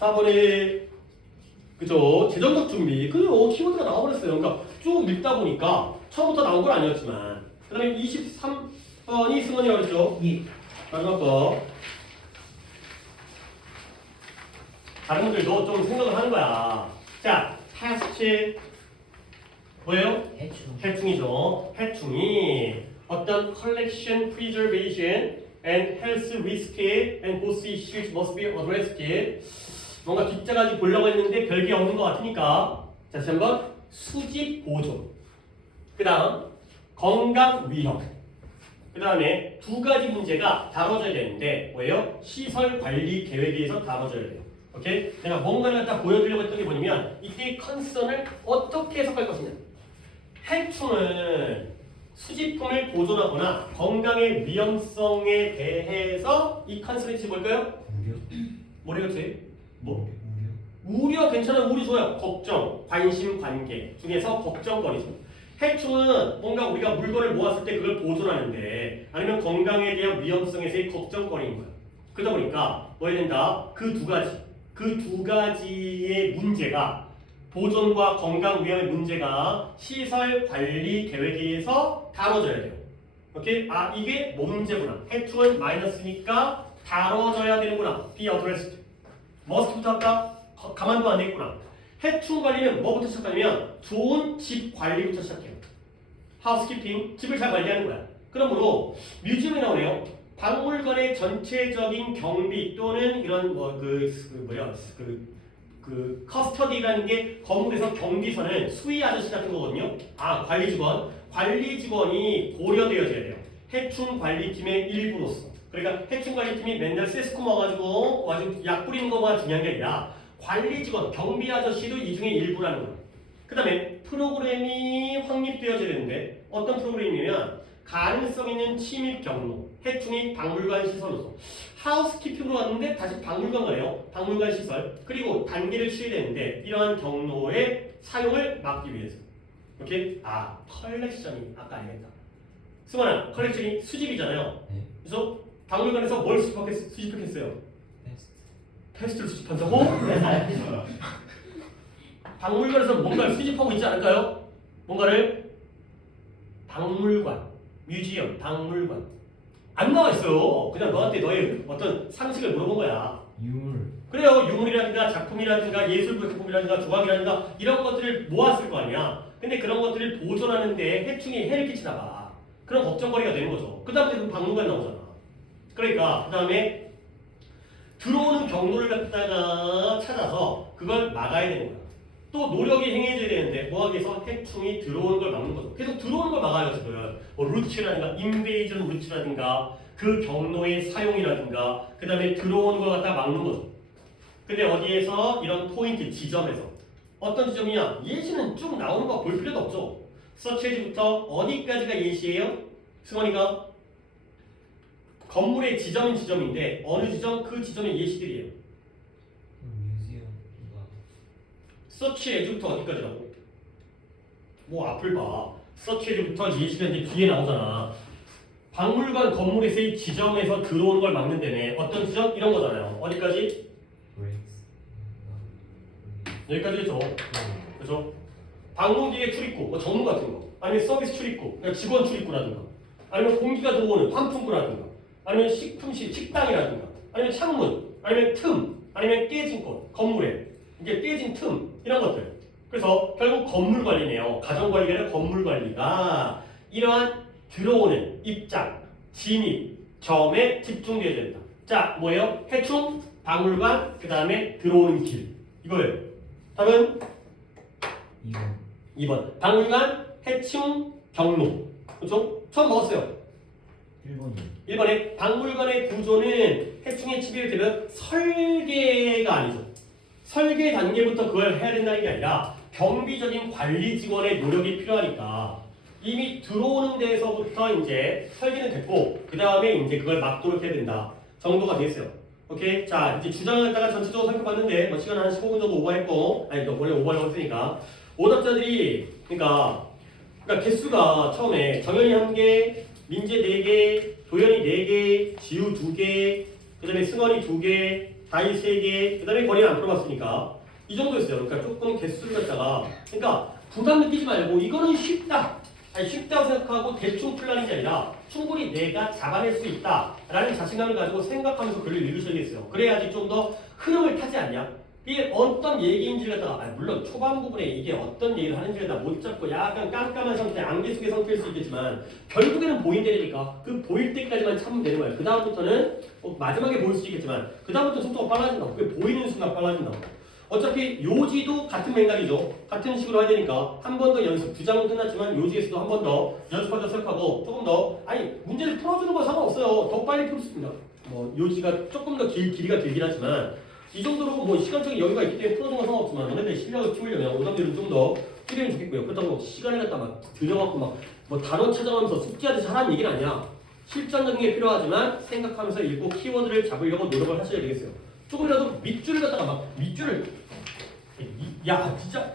4번에 그죠? 재정적 준비 그죠? 키워드가 나와버렸어요. 그러니까 쭉 읽다 보니까 처음부터 나온 건 아니었지만 그 다음에 23번이 승원이라고 그랬죠? 마지막 거 다른 분들도 좀 생각을 하는 거야. 자, past 뭐예요? 해충이죠. 해충이 어떤 collection, preservation, and health risk and both issues must be addressed. 뭔가 뒷자까지 보려고 했는데 별게 없는 것 같으니까 자, 다시 한번 수집 보존. 그 다음 건강 위험. 그 다음에 두 가지 문제가 다뤄져야 되는데 뭐예요? 시설 관리 계획에서 다뤄져야 돼요. 오케이? 내가 뭔가를 갖다 보여드리려고 했던 게 뭐냐면 이때 컨선을 어떻게 해석할 것이냐. 해충은 수집품을 보존하거나 건강의 위험성에 대해서 이 컨선이 뭘까요? 뭐래요지? 뭐? 우려 괜찮아요. 우려 좋아요. 걱정, 관심, 관계 중에서 걱정거리죠. 해충은 뭔가 우리가 물건을 모았을 때 그걸 보존하는데 아니면 건강에 대한 위험성에서의 걱정거리인 거예요. 그러다 보니까 뭐 해야 된다? 그 두 가지의 문제가 보존과 건강 위험의 문제가 시설 관리 계획에서 다뤄져야 돼요. 오케이? 이게 문제구나. 해충은 마이너스니까 다뤄져야 되는구나. be addressed. must부터 할까? 가만두면 안 되겠구나. 해충 관리는 뭐부터 시작하냐면 좋은 집 관리부터 시작해요. 하우스키핑, 집을 잘 관리하는 거야. 그러므로 뮤지엄이 나오네요. 박물관의 전체적인 경비 또는 이런 커스터디라는 게 건물에서 경비서는 수의 아저씨 같은 거거든요. 관리 직원이 고려되어져야 돼요. 해충 관리팀의 일부로서. 그러니까 해충관리팀이 맨날 세스코 먹어가지고 아주 약 뿌리는 것만 중요한 게 아니라 관리 직원, 경비 아저씨도 이 중에 일부라는 거예요. 그 다음에 프로그램이 확립되어져야 되는데 어떤 프로그램이냐면 가능성 있는 침입 경로, 해충이 박물관 시설로서 하우스키핑으로 왔는데 다시 박물관 가요. 박물관 시설. 그리고 단계를 치러야 되는데 이러한 경로의 사용을 막기 위해서. 오케이? 아, 컬렉션이 아까 알겠다. 승환아, 컬렉션이 수집이잖아요. 네. 그래서 박물관에서 뭘 수집했어요? 테스트를 수집한다고? 박물관에서 뭔가를 수집하고 있지 않을까요? 뭔가를 박물관, 뮤지엄, 박물관 안 나와 있어요. 그냥 너한테 너의 어떤 상식을 물어본 거야. 유물. 그래요. 유물이라든가 작품이라든가 예술작품이라든가 조각이라든가 이런 것들을 모았을 거 아니야. 근데 그런 것들을 보존하는데 해충이 해를 끼치나 봐. 그런 걱정거리가 되는 거죠. 그 다음에 그 박물관 나오잖아. 그러니까 그 다음에 들어오는 경로를 갖다가 찾아서 그걸 막아야 되는 거야. 또 노력이 행해져야 되는데 뭐 하기 위해서 해충이 들어오는 걸 막는 거죠. 계속 들어오는 걸 막아요 지금. 뭐 루트라든가 인베이전 루트라든가 그 경로의 사용이라든가 그 다음에 들어오는 걸 갖다 막는 거죠. 근데 어디에서 이런 포인트 지점에서 어떤 지점이냐? 예시는 쭉 나오는 거 볼 필요도 없죠. 서치해지부터 어디까지가 예시예요? 승원이가 건물의 지점인 지점인데 어느 지점 그 지점의 예시들이에요. 뮤지엄인가. 서치 에즈부터 어디까지라고? 뭐 앞을 봐. 서치 에즈부터 예시가 이제 뒤에 나오잖아. 박물관 건물에서의 지점에서 들어오는 걸 막는 데네. 어떤 지점? 이런 거잖아요. 어디까지? 브레이크스. 여기까지겠죠. 그렇죠? 방문객의 출입구, 뭐 정문 같은 거, 아니면 서비스 출입구, 그러니까 직원 출입구라든가, 아니면 공기가 들어오는 환풍구라든가, 아니면 식품실, 식당이라든가, 아니면 창문, 아니면 틈, 아니면 깨진 곳, 건물에 이게 깨진 틈 이런 것들. 그래서 결국 건물 관리네요. 가정 관리가 아니라 건물 관리가 이러한 들어오는 입장, 진입, 점에 집중되어야 된다. 자, 뭐예요? 해충, 박물관, 그 다음에 들어오는 길. 이거예요. 답은 2번. 박물관, 해충, 경로. 그렇죠? 처음 먹었어요. 1번이요. 1번에 박물관의 구조는 해충의 침입이 되면 설계가 아니죠. 설계 단계부터 그걸 해야 된다는 게 아니라 경비적인 관리 직원의 노력이 필요하니까 이미 들어오는 데에서부터 이제 설계는 됐고 그 다음에 이제 그걸 막도록 해야 된다 정도가 됐어요. 오케이? 자, 이제 주장을 갖다가 전체적으로 살펴봤는데 뭐 시간 한 15분 정도 오버했고 아니 원래 오버하려고 했으니까 오답자들이 그러니까 개수가 처음에 정현이 1개, 민재 4개, 도현이 4개, 지우 2개, 그 다음에 승원이 2개, 다이 3개, 그 다음에 권이는 안 풀어봤으니까 이 정도였어요. 그러니까 조금 개수를 갖다가 그러니까 부담 느끼지 말고 이거는 쉽다. 아니 쉽다고 생각하고 대충 풀라는 게 아니라 충분히 내가 잡아낼 수 있다라는 자신감을 가지고 생각하면서 글을 읽으셔야겠어요. 그래야지 좀 더 흐름을 타지 않냐? 이게 어떤 얘기인지를 갖다가 물론 초반 부분에 이게 어떤 얘기를 하는지를 다 못 잡고 약간 깜깜한 상태, 안개 속의 상태일 수 있겠지만 결국에는 보인다니까 그 보일 때까지만 참으면 되는 거예요. 그 다음부터는 마지막에 보일 수 있겠지만 그 다음부터 속도가 빨라진다고. 그게 보이는 순간 빨라진다고. 어차피 요지도 같은 맥락이죠. 같은 식으로 해야 되니까 한 번 더 연습. 2장은 끝났지만 요지에서도 한 번 더 연습하자 생각하고 조금 더 아니 문제를 풀어주는 건 상관없어요. 더 빨리 풀 수 있습니다. 뭐 요지가 조금 더 길이가 길긴 하지만 이 정도로 뭐 시간적인 여유가 있기 때문에 풀어주는 건 상관없지만 너네들 실력을 키우려면 오답률은 좀 더 줄이면 좋겠고요. 그렇다고 시간을 갖다 막 들여갖고 막 뭐 단어 찾아가면서 숙제하듯이 하라는 얘기는 아니야. 실전적인 게 필요하지만 생각하면서 읽고 키워드를 잡으려고 노력을 하셔야 되겠어요. 조금이라도 밑줄을 갖다가 막 밑줄을 야 진짜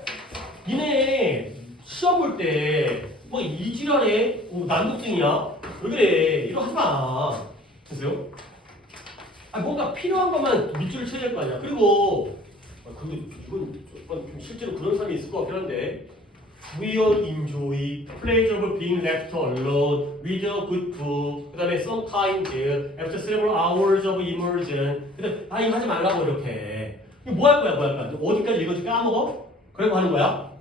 니네 시험 볼 때 뭐 이지랄해 난독증이야 왜 그래 이거 하지마 됐어요? 아 뭔가 필요한 것만 밑줄을 쳐야 될 거 아니야. 그리고 이건 좀 실제로 그런 사람이 있을 것 같긴 한데 We all enjoy pleasure of being left alone with a good book. 그 다음에 sometimes after several hours of immersion. 근데 이거 하지 말라고 이렇게. 이거 뭐 할 거야? 어디까지 읽어지 까먹어? 그러고 하는 거야?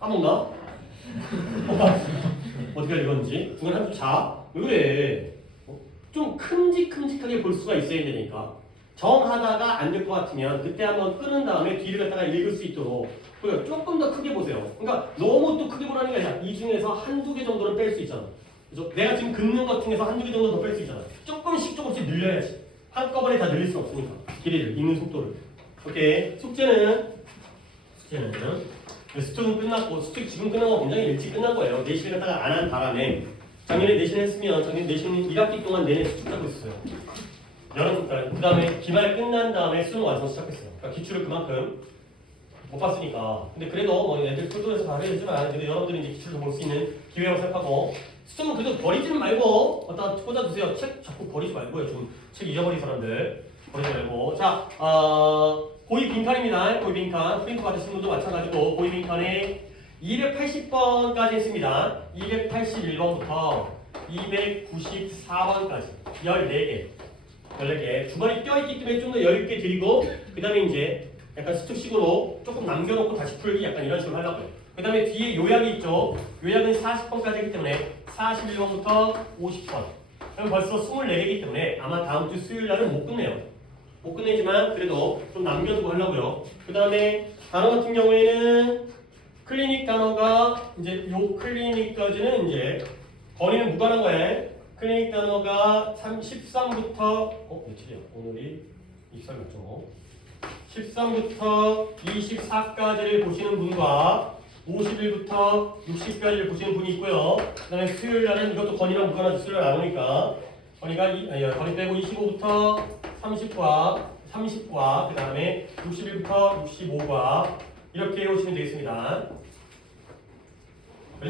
까먹나? 어디까지 읽었는지? 중간에 한번 자. 왜 그래? 좀 큼직큼직하게 볼 수가 있어야 되니까. 정하다가 안 될 것 같으면 그때 한번 끄는 다음에 뒤를 갖다가 읽을 수 있도록 조금 더 크게 보세요. 그러니까 너무 또 크게 보라는 게 아니라 이 중에서 한두 개 정도는 뺄 수 있잖아. 그죠? 내가 지금 긋는 것 중에서 한두 개 정도 더 뺄 수 있잖아. 조금씩 늘려야지. 한꺼번에 다 늘릴 수 없으니까. 길이를, 읽는 속도를. 오케이. 숙제는 수특은 끝났고, 수특 지금 끝난 거 굉장히 일찍 끝난 거예요. 내신을 갖다가 안 한 바람에 작년에 내신 했으면 작년 내신은 1학기 동안 내내 수특하고 있었어요. 그 다음에 기말 끝난 다음에 수능 완성 시작했어요. 그러니까 기출을 그만큼 못 봤으니까. 근데 그래도 뭐 애들 꿀꿀해서 다 해야지만 근데 여러분들이 이제 기출도 볼 수 있는 기회라고 생각하고 수능은 그래도 버리지는 말고 갖다 꽂아두세요. 책 자꾸 버리지 말고요. 좀 책 잊어버린 사람들 버리지 말고. 자, 고의 빈칸입니다. 고의 빈칸. 프린트 받으신 분도 마찬가지고 고의 빈칸에 280번까지 했습니다. 281번부터 294번까지 14개. 14개. 주번이 껴있기 때문에 좀 더 여유있게 드리고 그 다음에 이제 약간 수특식으로 조금 남겨놓고 다시 풀기 약간 이런 식으로 하려고요. 그 다음에 뒤에 요약이 있죠. 요약은 40번까지 하기 때문에 41번부터 50번. 그럼 벌써 24개이기 때문에 아마 다음 주 수요일 날은 못 끝내요. 못 끝내지만 그래도 좀 남겨두고 하려고요. 그 다음에 단어 같은 경우에는 클리닉 단어가 이제 요 클리닉까지는 이제 거리는 무관한 거예요. 클리닉 단어가 13부터 며칠이야? 오늘이 23몇 13부터 24까지를 보시는 분과 51부터 60까지를 보시는 분이 있고요. 그 다음에 수요일 날은 이것도 건이랑 무관하지 수요일 날 나오니까 건이가 건이 빼고 25부터 30과 그 다음에 61부터 65과 이렇게 오시면 되겠습니다.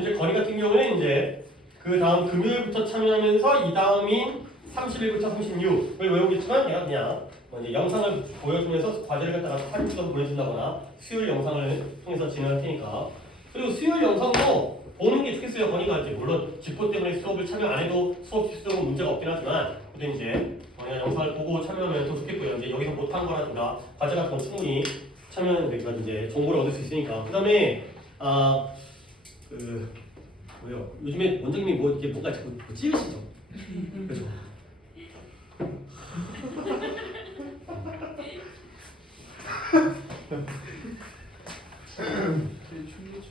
이제 건이 같은 경우는 이제 그 다음 금요일부터 참여하면서 이 다음인 31부터 36을 외우겠지만 내가 그냥 이제 영상을 보여주면서 과제를 갖다가 사진 찍어서 보내준다거나 수요일 영상을 통해서 진행할 테니까. 그리고 수요일 영상도 보는 게 좋겠어요. 건이가 이제 물론 집코 때문에 수업을 참여 안 해도 수업 실수는 문제가 없긴 하지만 근데 이제 그냥 영상을 보고 참여하면 더 좋겠고요. 이제 여기서 못한 거라든가 과제 같은 거 충분히 참여하는 데가 이제 정보를 얻을 수 있으니까. 그다음에 뭐요? 요즘에 원장님이 뭐 이렇게 뭔가 자꾸 찌으시죠? 그렇죠?